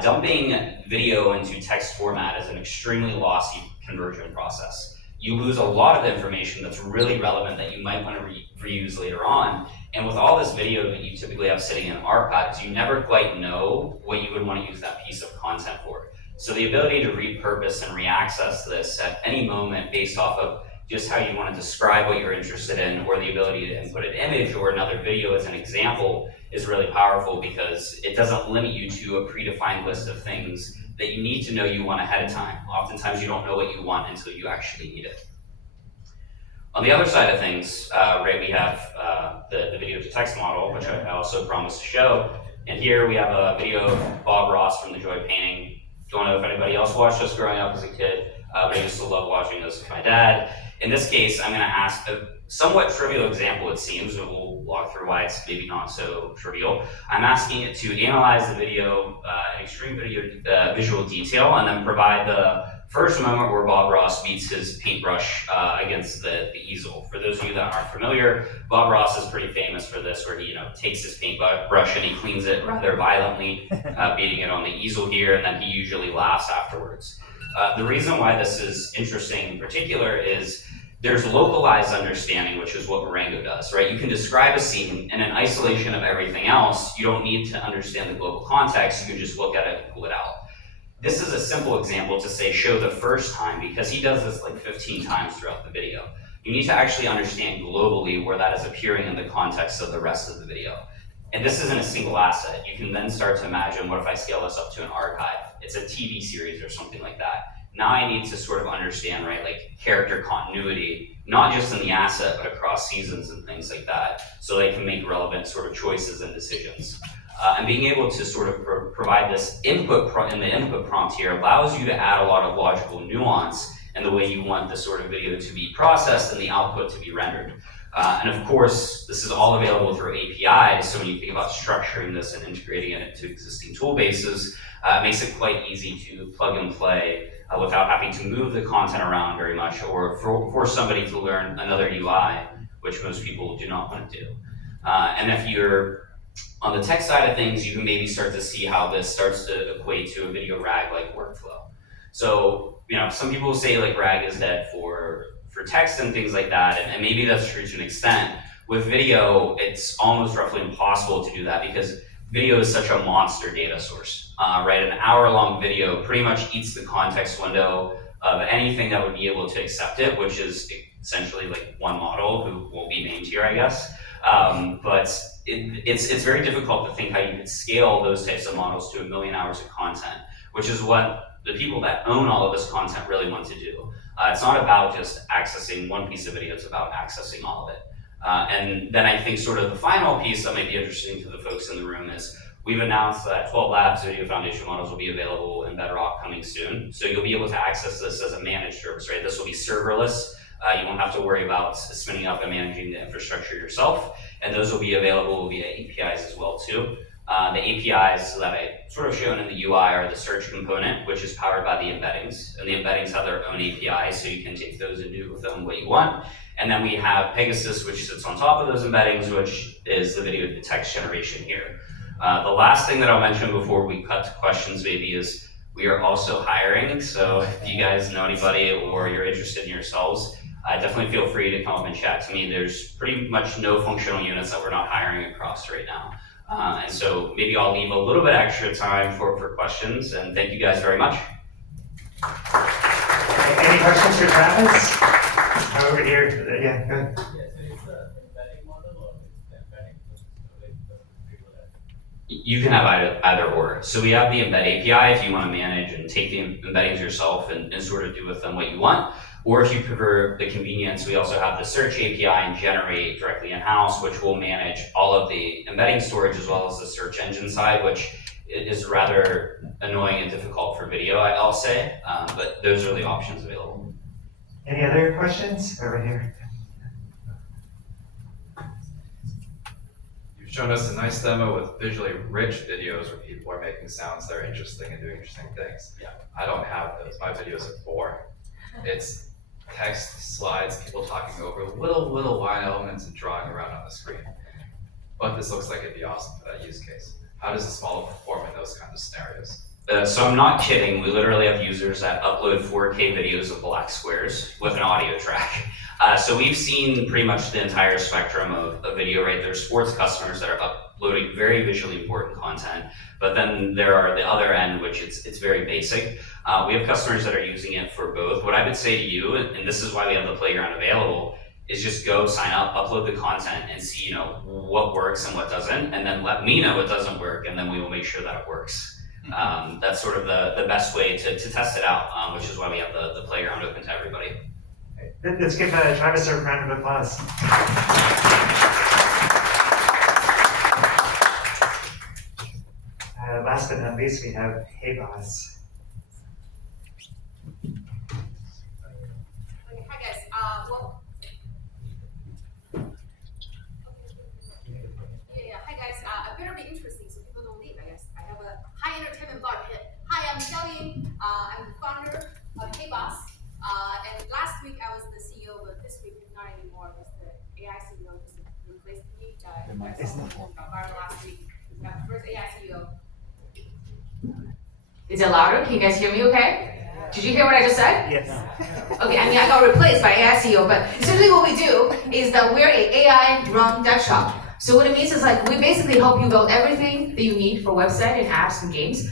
Dumping video into text format is an extremely lossy conversion process. You lose a lot of information that's really relevant that you might want to reuse later on. And with all this video that you typically have sitting in archives, you never quite know what you would want to use that piece of content for. So the ability to repurpose and reaccess this at any moment based off of just how you want to describe what you're interested in, or the ability to input an image or another video as an example, is really powerful because it doesn't limit you to a predefined list of things that you need to know you want ahead of time. Oftentimes you don't know what you want until you actually need it. On the other side of things, right, we have the video to text model, which I also promised to show. And here we have a video of Bob Ross from The Joy of Painting. Don't know if anybody else watched this growing up as a kid, but I used to love watching this with my dad. In this case, I'm going to ask a somewhat trivial example, it seems, and we'll walk through why it's maybe not so trivial. I'm asking it to analyze the video in extreme visual detail, and then provide the first moment where Bob Ross beats his paintbrush against the easel. For those of you that aren't familiar, Bob Ross is pretty famous for this, where he takes his paintbrush and he cleans it rather violently, beating it on the easel here, and then he usually laughs afterwards. The reason why this is interesting in particular is there's localized understanding, which is what Marengo does, right? You can describe a scene, and in isolation of everything else, you don't need to understand the global context, you can just look at it and pull it out. This is a simple example to say show the first time, because he does this like 15 times throughout the video. You need to actually understand globally where that is appearing in the context of the rest of the video. And this isn't a single asset. You can then start to imagine, what if I scale this up to an archive? It's a TV series or something like that. Now I need to sort of understand, right, like character continuity, not just in the asset, but across seasons and things like that, so they can make relevant sort of choices and decisions. And being able to sort of provide this input in the input prompt here allows you to add a lot of logical nuance in the way you want the sort of video to be processed and the output to be rendered. And of course, this is all available through APIs, so when you think about structuring this and integrating it into existing tool bases, it makes it quite easy to plug and play without having to move the content around very much, or force somebody to learn another UI, which most people do not want to do. And if you're on the tech side of things, you can maybe start to see how this starts to equate to a video RAG-like workflow. So, some people say like RAG is dead for text and things like that, and maybe that's true to an extent. With video, it's almost roughly impossible to do that because video is such a monster data source, right? An hour-long video pretty much eats the context window of anything that would be able to accept it, which is essentially like one model who won't be named here, I guess. But it's very difficult to think how you could scale those types of models to 1 million hours of content, which is what the people that own all of this content really want to do. It's not about just accessing one piece of video, it's about accessing all of it. And then I think sort of the final piece that might be interesting to the folks in the room is we've announced that 12 Labs video foundation models will be available in Bedrock coming soon. So you'll be able to access this as a managed service, right? This will be serverless. You won't have to worry about spinning up and managing the infrastructure yourself. And those will be available via APIs as well too. The APIs that I sort of shown in the UI are the search component, which is powered by the embeddings. And the embeddings have their own APIs, so you can take those and do with them what you want. And then we have Pegasus, which sits on top of those embeddings, which is the video to text generation here. The last thing that I'll mention before we cut to questions maybe is we are also hiring. So if you guys know anybody or you're interested in yourselves, definitely feel free to come up and chat to me. There's pretty much no functional units that we're not hiring across right now. And so maybe I'll leave a little bit extra time for questions, and thank you guys very much. Any questions for Travis? Over here, yeah, go ahead. Yeah, so it's a embedding model or it's embedding people that. You can have either or. So we have the embed API if you want to manage and take the embeddings yourself and sort of do with them what you want. Or if you prefer the convenience, we also have the search API and generate directly in-house, which will manage all of the embedding storage as well as the search engine side, which is rather annoying and difficult for video, I'll say. But those are the options available. Any other questions? Over here. You've shown us a nice demo with visually rich videos where people are making sounds that are interesting and doing interesting things. Yeah. I don't have those. My videos are boring. It's text slides, people talking over little line elements and drawing around on the screen. But this looks like it'd be awesome for that use case. How does this model perform in those kinds of scenarios? So I'm not kidding. We literally have users that upload 4K videos of black squares with an audio track. So we've seen pretty much the entire spectrum of video, right? There's sports customers that are uploading very visually important content, but then there are the other end, which it's very basic. We have customers that are using it for both. What I would say to you, and this is why we have the playground available, is just go sign up, upload the content, and see what works and what doesn't, and then let me know it doesn't work, and then we will make sure that it works. That's sort of the best way to test it out, which is why we have the playground open to everybody. Let's give Travis a round of applause. Last but not least, we have HeyBoss. Okay, hi guys. Hi guys. I better be interesting so people don't leave. I guess I have a high entertainment blog here. Hi, I'm Xiaoying. I'm the founder of HeyBoss. And last week I was the CEO, but this week not anymore. Because the AI CEO just replaced me. Last week. First AI CEO. Is it louder? Can you guys hear me okay? Did you hear what I just said? Yes. Okay, I mean, I got replaced by AI CEO, but essentially what we do is that we're an AI-run dev shop. So what it means is like, we basically help you build everything that you need for website and apps and games.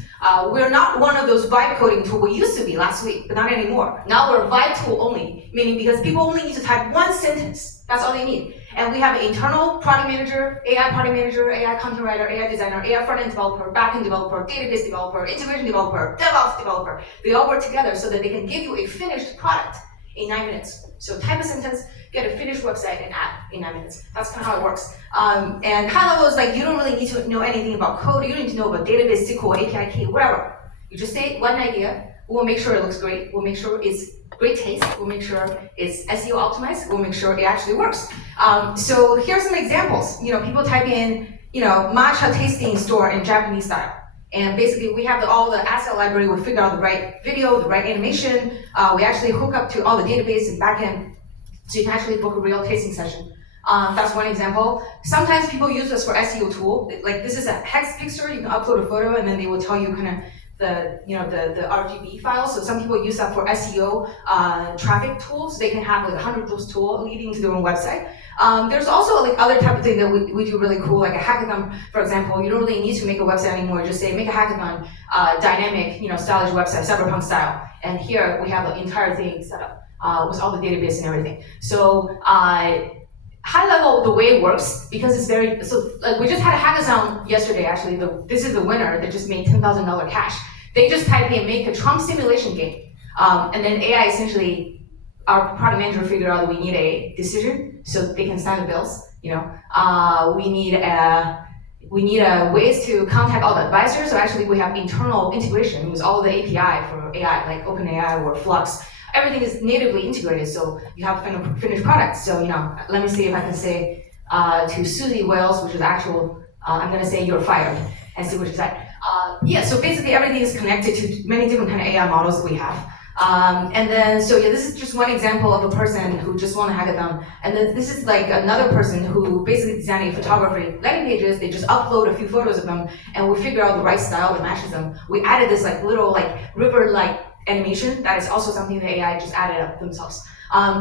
We're not one of those vibe coding tool we used to be last week, but not anymore. Now we're vibe tool only, meaning because people only need to type one sentence. That's all they need. And we have an internal product manager, AI content writer, AI designer, AI front-end developer, back-end developer, database developer, integration developer, DevOps developer. They all work together so that they can give you a finished product in 9 minutes. So type a sentence, get a finished website and app in 9 minutes. That's kind of how it works. And high level is like, you don't really need to know anything about code. You don't need to know about database, SQL, API key, whatever. You just say one idea, We'll make sure it looks great. We'll make sure it's great taste. We'll make sure it's SEO optimized. We'll make sure it actually works. So here's some examples. People type in, matcha tasting store in Japanese style. And basically we have all the asset library. We figure out the right video, the right animation. We actually hook up to all the database and backend, so you can actually book a real tasting session. That's one example. Sometimes people use this for SEO tool. Like this is a hex picture. You can upload a photo and then they will tell you kind of the RGB files. So some people use that for SEO traffic tools. They can have like 100 those tools leading to their own website. There's also like other type of thing that we do really cool, like a hackathon, for example. You don't really need to make a website anymore. Just say make a hackathon, dynamic, stylish website, cyberpunk style. And here we have the entire thing set up with all the database and everything. So high level, the way it works, because it's very, so like we just had a hackathon yesterday, actually. This is the winner that just made $10,000 cash. They just typed in, make a Trump simulation game. And then AI essentially, our product manager figured out that we need a decision so they can sign the bills. We need ways to contact all the advisors. So actually we have internal integration with all the API for AI, like OpenAI or Flux. Everything is natively integrated, so you have finished products. So, let me see if I can say to Susie Wales, which is actual, I'm gonna say you're fired, and see what she said. So basically everything is connected to many different kind of AI models that we have. And then, this is just one example of a person who just won a hackathon. And then this is like another person who basically designed a photography landing pages. They just upload a few photos of them, and we figure out the right style that matches them. We added this like little like river-like animation that is also something that AI just added up themselves.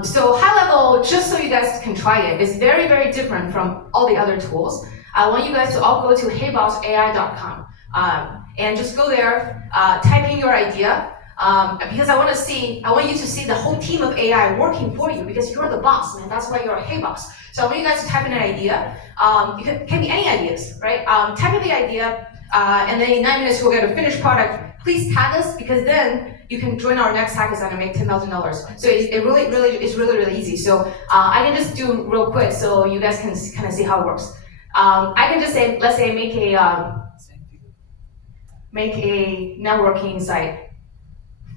So high level, just so you guys can try it, is very, very different from all the other tools. I want you guys to all go to HeyBossAI.com and just go there, type in your idea, because I want you to see the whole team of AI working for you, because you're the boss, man. That's why you're a HeyBoss. So I want you guys to type in an idea. It can be any ideas, right? Type in the idea, and then in 9 minutes you'll get a finished product. Please tag us, because then you can join our next hackathon and make $10,000. So it really is really easy. So I can just do real quick so you guys can kind of see how it works. I can just say, let's say make a networking site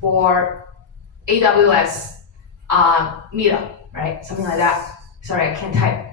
for AWS meetup, right? Something like that. Sorry, I can't type.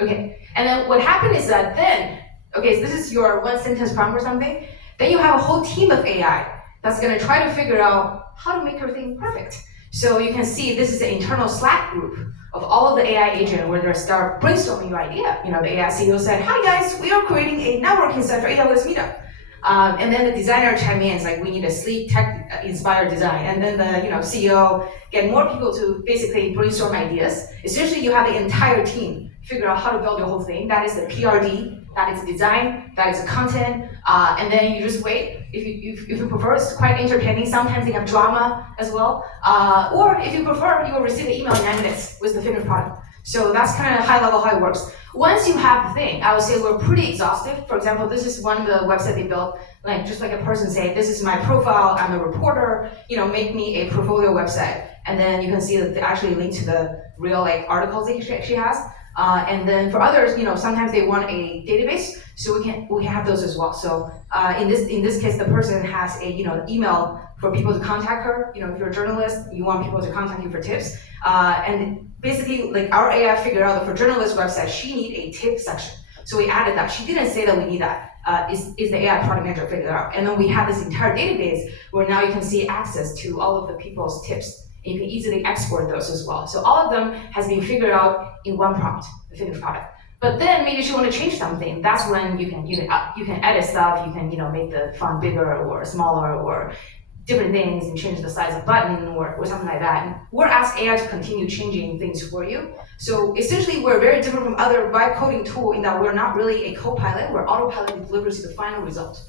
Okay, and then what happened is that then, okay, so this is your one sentence prompt or something. Then you have a whole team of AI that's gonna try to figure out how to make everything perfect. So you can see this is an internal Slack group of all of the AI agents where they start brainstorming your idea. The AI CEO said, hi guys, we are creating a networking site for AWS meetup. And then the designer chime in, it's like, we need a sleek tech-inspired design. And then the CEO get more people to basically brainstorm ideas. Essentially, you have the entire team figure out how to build your whole thing. That is the PRD, that is the design, that is the content, and then you just wait. If you prefer, it's quite entertaining. Sometimes they have drama as well. Or if you prefer, you will receive an email in 9 minutes with the finished product. So that's kind of high level how it works. Once you have the thing, I would say we're pretty exhaustive. For example, this is one of the websites they built, like just like a person say, this is my profile, I'm a reporter, make me a portfolio website. And then you can see that they actually link to the real articles that she has. And then for others, sometimes they want a database, so we can have those as well. So in this case, the person has a email for people to contact her. If you're a journalist, you want people to contact you for tips. And basically, our AI figured out that for journalist website, she need a tip section. So we added that. She didn't say that we need that. Is the AI product manager figured out. And then we have this entire database where now you can see access to all of the people's tips. And you can easily export those as well. So all of them has been figured out in one prompt, the finished product. But then maybe if you want to change something, that's when you can edit stuff. You can make the font bigger or smaller or different things and change the size of button or something like that. And we're asking AI to continue changing things for you. So essentially, we're very different from other vibe coding tool in that we're not really a co-pilot. We're autopilot that delivers the final result.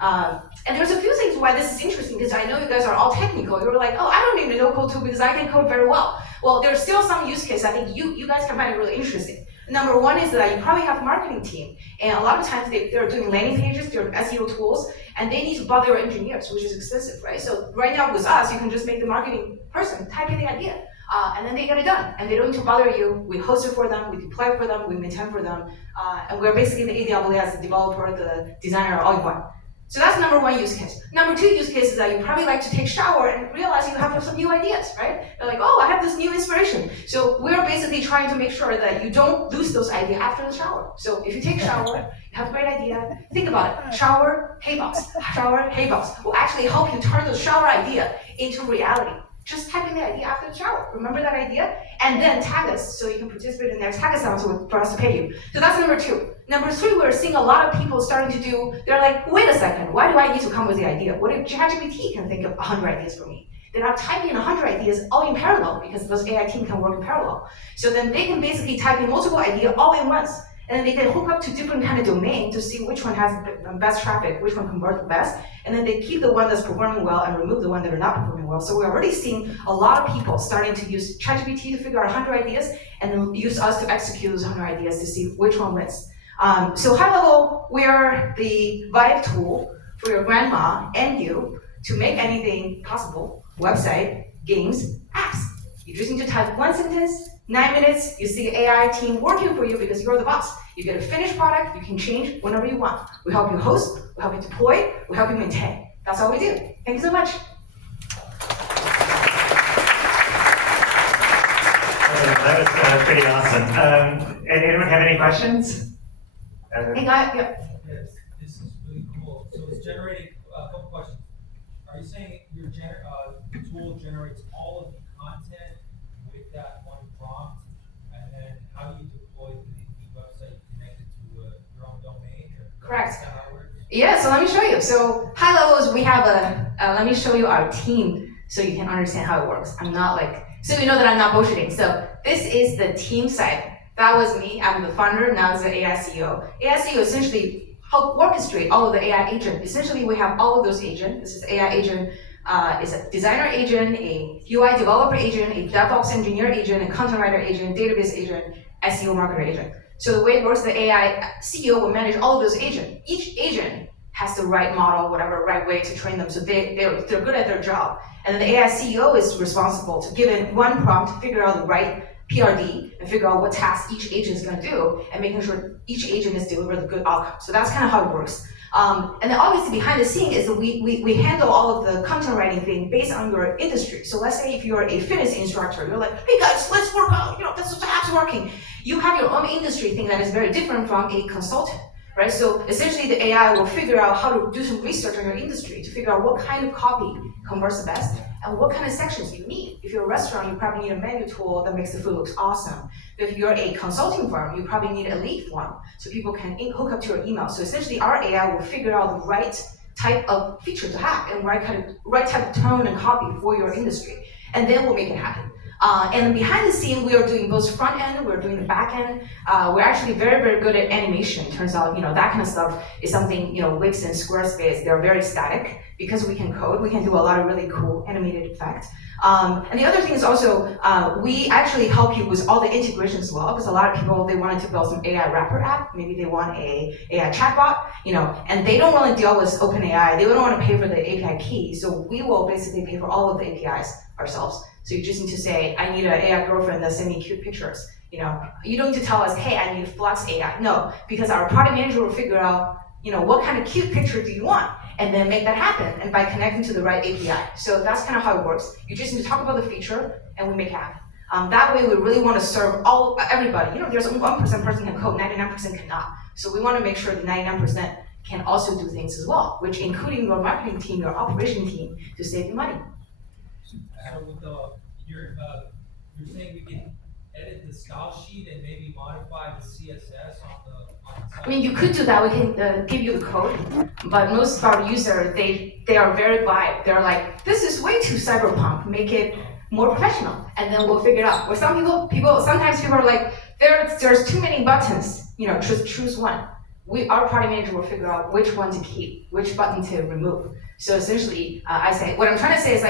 And there's a few things why this is interesting, because I know you guys are all technical. You're like, oh, I don't need a no-code tool because I can code very well. Well, there's still some use case I think you guys can find it really interesting. Number one is that you probably have a marketing team, and a lot of times they're doing landing pages, they're SEO tools, and they need to bother your engineers, which is expensive, right? So right now with us, you can just make the marketing person type in the idea, and then they get it done, and they don't need to bother you. We host it for them, we deploy for them, we maintain for them, and we're basically the AWS, the developer, the designer, all in one. So that's number one use case. Number two use case is that you probably like to take shower and realize you have some new ideas, right? You're like, oh, I have this new inspiration. So we're basically trying to make sure that you don't lose those ideas after the shower. So if you take shower, you have a great idea, think about it. Shower, HeyBoss. Shower, HeyBoss will actually help you turn the shower idea into reality. Just type in the idea after the shower. Remember that idea? And then tag us so you can participate in the next hackathon for us to pay you. So that's number two. Number three, we're seeing a lot of people starting to do, they're like, wait a second, why do I need to come with the idea? What if ChatGPT can think of 100 ideas for me? They're not typing in 100 ideas all in parallel because those AI teams can work in parallel. So then they can basically type in multiple ideas all in once. And then they can hook up to different kind of domain to see which one has the best traffic, which one converts the best, and then they keep the one that's performing well and remove the one that are not performing well. So we're already seeing a lot of people starting to use ChatGPT to figure out 100 ideas, and then use us to execute those 100 ideas to see which one wins. So high level, we are the Vibe tool for your grandma and you to make anything possible: website, games, apps. You just need to type one sentence, 9 minutes, you see the AI team working for you because you're the boss. You get a finished product, you can change whenever you want. We help you host, we help you deploy, we help you maintain. That's all we do. Thank you so much. That was pretty awesome. Anyone have any questions? Hey guys, yeah. Yes, this is really cool. So it's generating a couple questions. Are you saying your the tool generates all of the content with that one prompt, and then how do you deploy the website connected to your own domain? Correct. Is that how it works? Yeah, so let me show you. So high levels, we have let me show you our team so you can understand how it works. I'm not like, so you know that I'm not bullshitting. So this is the team side. That was me, I'm the founder, now it's the AI CEO. AI CEO essentially help orchestrate all of the AI agent. Essentially, we have all of those agents. This is AI agent, is a designer agent, a UI developer agent, a DevOps engineer agent, a content writer agent, database agent, SEO marketer agent. So the way it works, the AI CEO will manage all of those agents. Each agent has the right model, whatever, right way to train them, so they're good at their job. And then the AI CEO is responsible to give it one prompt, figure out the right PRD, and figure out what task each agent is going to do, and making sure each agent is delivering the good outcome. So that's kind of how it works. And then obviously behind the scene is that we handle all of the content writing thing based on your industry. So let's say if you're a fitness instructor, you're like, hey guys, let's work out, this is app's working. You have your own industry thing that is very different from a consultant, right? So essentially the AI will figure out how to do some research on your industry to figure out what kind of copy converts the best and what kind of sections you need. If you're a restaurant, you probably need a menu tool that makes the food look awesome. If you're a consulting firm, you probably need a lead form so people can hook up to your email. So essentially our AI will figure out the right type of feature to have and right type of tone and copy for your industry. And then we'll make it happen. And behind the scene, we are doing both front end, we're doing the back end. We're actually very, very good at animation. Turns out, that kind of stuff is something, Wix and Squarespace, they're very static. Because we can code, we can do a lot of really cool animated effects. And the other thing is also, we actually help you with all the integrations as well, because a lot of people, they wanted to build some AI wrapper app. Maybe they want a AI chatbot, and they don't want to deal with OpenAI. They don't want to pay for the API key. So we will basically pay for all of the APIs ourselves. So you just need to say, I need an AI girlfriend that send me cute pictures. You don't need to tell us, hey, I need Flux AI. No, because our product manager will figure out, what kind of cute picture do you want? And then make that happen, and by connecting to the right API. So that's kind of how it works. You just need to talk about the feature, and we make it happen. That way, we really want to serve everybody. There's 1% person can code, 99% cannot. So we want to make sure the 99% can also do things as well, which including your marketing team, your operation team, to save you money. So with you're saying we can edit the style sheet and maybe modify the CSS on the site? I mean, you could do that. We can give you the code, but most of our users, they are very vibe. They're like, this is way too cyberpunk. Make it more professional, and then we'll figure it out. Or sometimes people are like, there's too many buttons. Choose one. Our product manager will figure out which one to keep, which button to remove. So essentially, what I'm trying to say is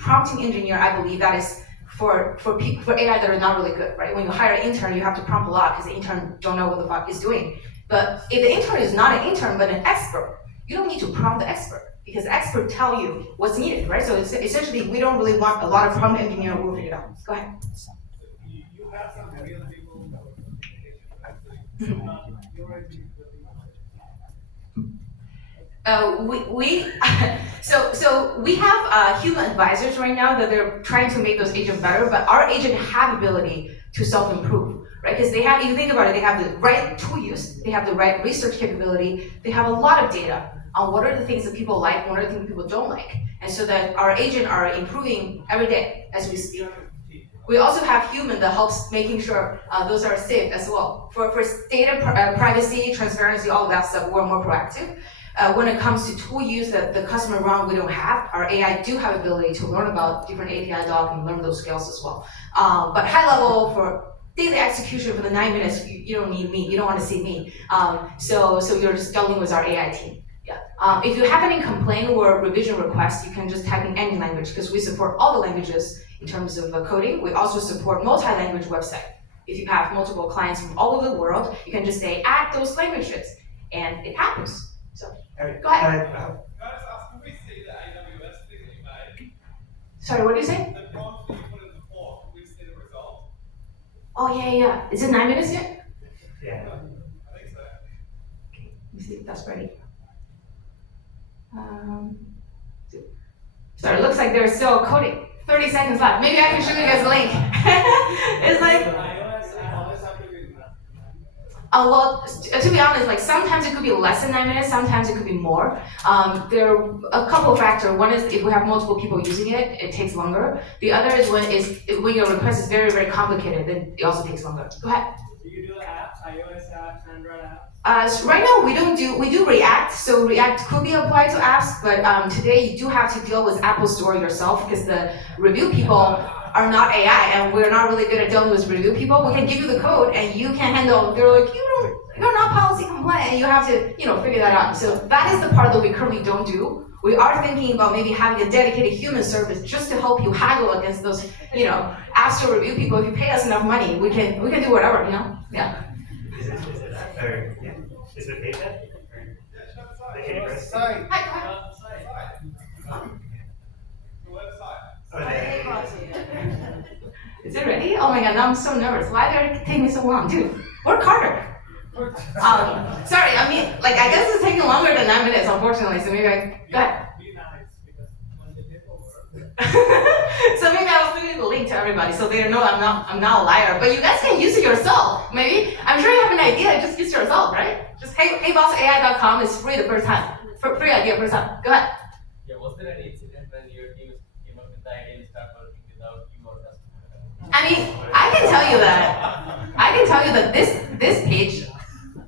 prompting engineer. I believe that is for AI that are not really good, right? When you hire an intern, you have to prompt a lot because the intern don't know what the fuck is doing. But if the intern is not an intern but an expert, you don't need to prompt the expert because the expert tell you what's needed, right? So it's essentially, we don't really want a lot of prompt engineer who will figure it out. Go ahead. You have some real people communication, right? So you're So we have human advisors right now that they're trying to make those agents better, but our agent have ability to self-improve, right? Because they have, if you think about it, they have the right tool use, they have the right research capability, they have a lot of data on what are the things that people like, what are the things people don't like. And so that our agent are improving every day as we speak. We also have human that helps making sure those are safe as well. For data privacy, transparency, all of that stuff, we're more proactive. When it comes to tool use that the customer run, we don't have. Our AI do have ability to learn about different API doc and learn those skills as well. But high level for daily execution for the 9 minutes, you don't need me. You don't want to see me. So you're just dealing with our AI team. Yeah. If you have any complaint or revision request, you can just type in any language because we support all the languages in terms of coding. We also support multi-language website. If you have multiple clients from all over the world, you can just say add those languages, and it happens. So go ahead. Can I just ask, can we see the AWS thing that you made? Sorry, what did you say? The prompt that you put in the form, can we see the result? Oh yeah. Is it 9 minutes yet? Yeah. I think so. Okay, let me see if that's ready. So it looks like they're still coding. 30 seconds left. Maybe I can show you guys a link. It's like, well, to be honest, like sometimes it could be less than 9 minutes, sometimes it could be more. There are a couple of factors. One is if we have multiple people using it, it takes longer. The other is when your request is very, very complicated, then it also takes longer. Go ahead. Do you do the apps, iOS apps, Android apps? So right now we do React, so React could be applied to apps, but today you do have to deal with Apple Store yourself because the review people are not AI and we're not really good at dealing with review people. We can give you the code and you can handle, they're like, you're not policy compliant and you have to, figure that out. So that is the part that we currently don't do. We are thinking about maybe having a dedicated human service just to help you haggle against those, App Store review people. If you pay us enough money, we can do whatever, yeah. Is it paid yet? Site. Hi, go ahead. The website. Is it ready? Oh my god, now I'm so nervous. Why did it take me so long? Dude, work harder. Sorry, I mean, I guess it's taking longer than 9 minutes, unfortunately, so maybe go ahead. Be nice, because when the paperwork. So maybe I'll send you the link to everybody so they know I'm not a liar. But you guys can use it yourself. Maybe I'm sure you have an idea. Just use it yourself, right? Just HeyBossAI.com is free the first time. Free idea first time. Go ahead. Yeah, was there any incident when your team came up with the idea and started working without you or customer? I mean, I can tell you that this page,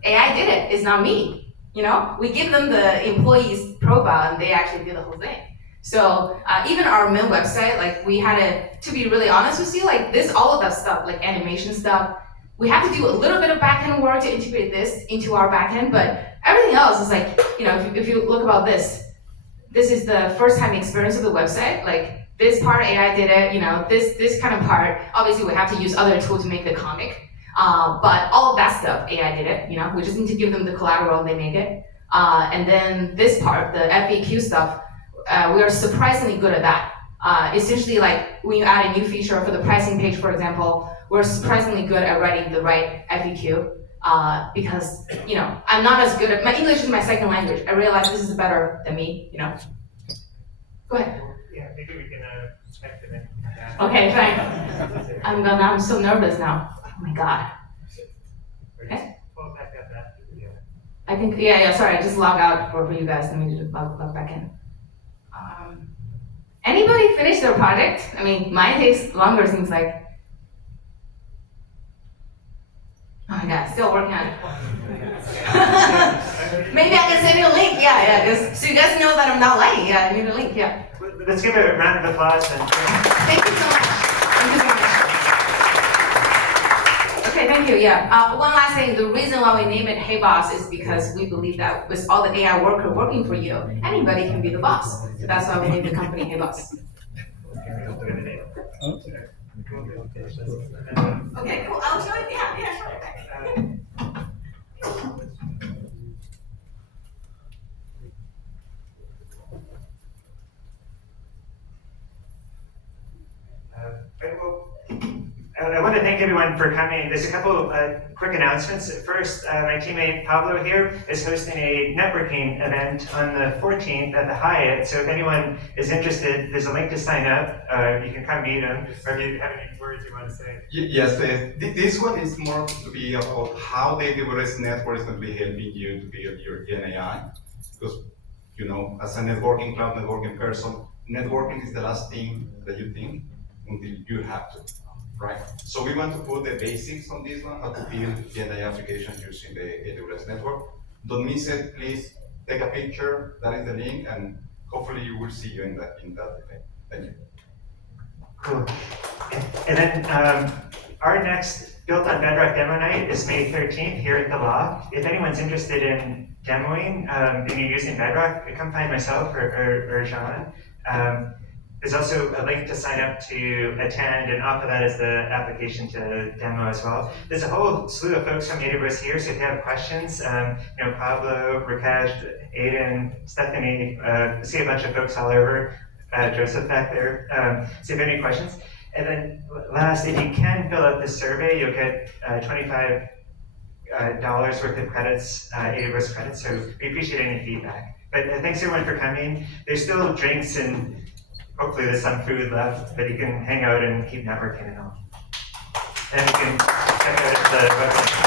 AI did it. It's not me. We give them the employee's profile and they actually do the whole thing. So even our main website, we had to be really honest with you, all of that stuff, animation stuff, we have to do a little bit of backend work to integrate this into our backend, but everything else is if you look about this is the first time experience of the website. This part AI did it, this kind of part, obviously we have to use other tools to make the comic, but all of that stuff AI did it. We just need to give them the collateral and they make it. And then this part, the FAQ stuff, we are surprisingly good at that. Essentially, when you add a new feature for the pricing page, for example, we're surprisingly good at writing the right FAQ because, I'm not as good at, my English is my second language. I realize this is better than me, Go ahead. Yeah, maybe we can check it in. Okay, fine. I'm so nervous now. Oh my God. Okay. Well, back up that. Yeah. I think, yeah, sorry, I just log out for you guys. Let me just log back in. Anybody finish their project? I mean, mine takes longer, seems like. Oh my God, still working on it. Maybe I can send you a link, yeah, so you guys know that I'm not lying, yeah, I need a link, yeah. Let's give a round of applause. Thank you so much. Okay, thank you, yeah. One last thing, the reason why we name it HeyBoss is because we believe that with all the AI worker working for you, anybody can be the boss. So that's why we named the company HeyBoss. Okay, cool, I'll show it, yeah, sure. I want to thank everyone for coming. There's a couple quick announcements. First, my teammate Pablo here is hosting a networking event on the 14th at the Hyatt. So if anyone is interested, there's a link to sign up. You can come meet him, or if you have any words you want to say. Yes, this one is more to be about how the AWS network is going to be helping you to build your Gen AI. Because, you know, as a networking cloud networking person, networking is the last thing that you think until you have to. Right? So we want to put the basics on this one, how to build Gen AI applications using the AWS network. Don't miss it, please take a picture, that is the link, and hopefully you will see you in that event. Thank you. Cool. And then our next Built on Bedrock demo night is May 13th here at the Loft. If anyone's interested in demoing and you're using Bedrock, come find myself or Sean. There's also a link to sign up to attend, and off of that is the application to demo as well. There's a whole slew of folks from AWS here, so if you have questions, Pablo, Rakesh, Aiden, Stephanie, see a bunch of folks all over, Joseph back there, so if you have any questions. And then last, if you can fill out this survey, you'll get $25 worth of credits, AWS credits, so we appreciate any feedback. But thanks everyone for coming. There's still drinks and hopefully there's some food left, but you can hang out and keep networking and all. And you can check out the website.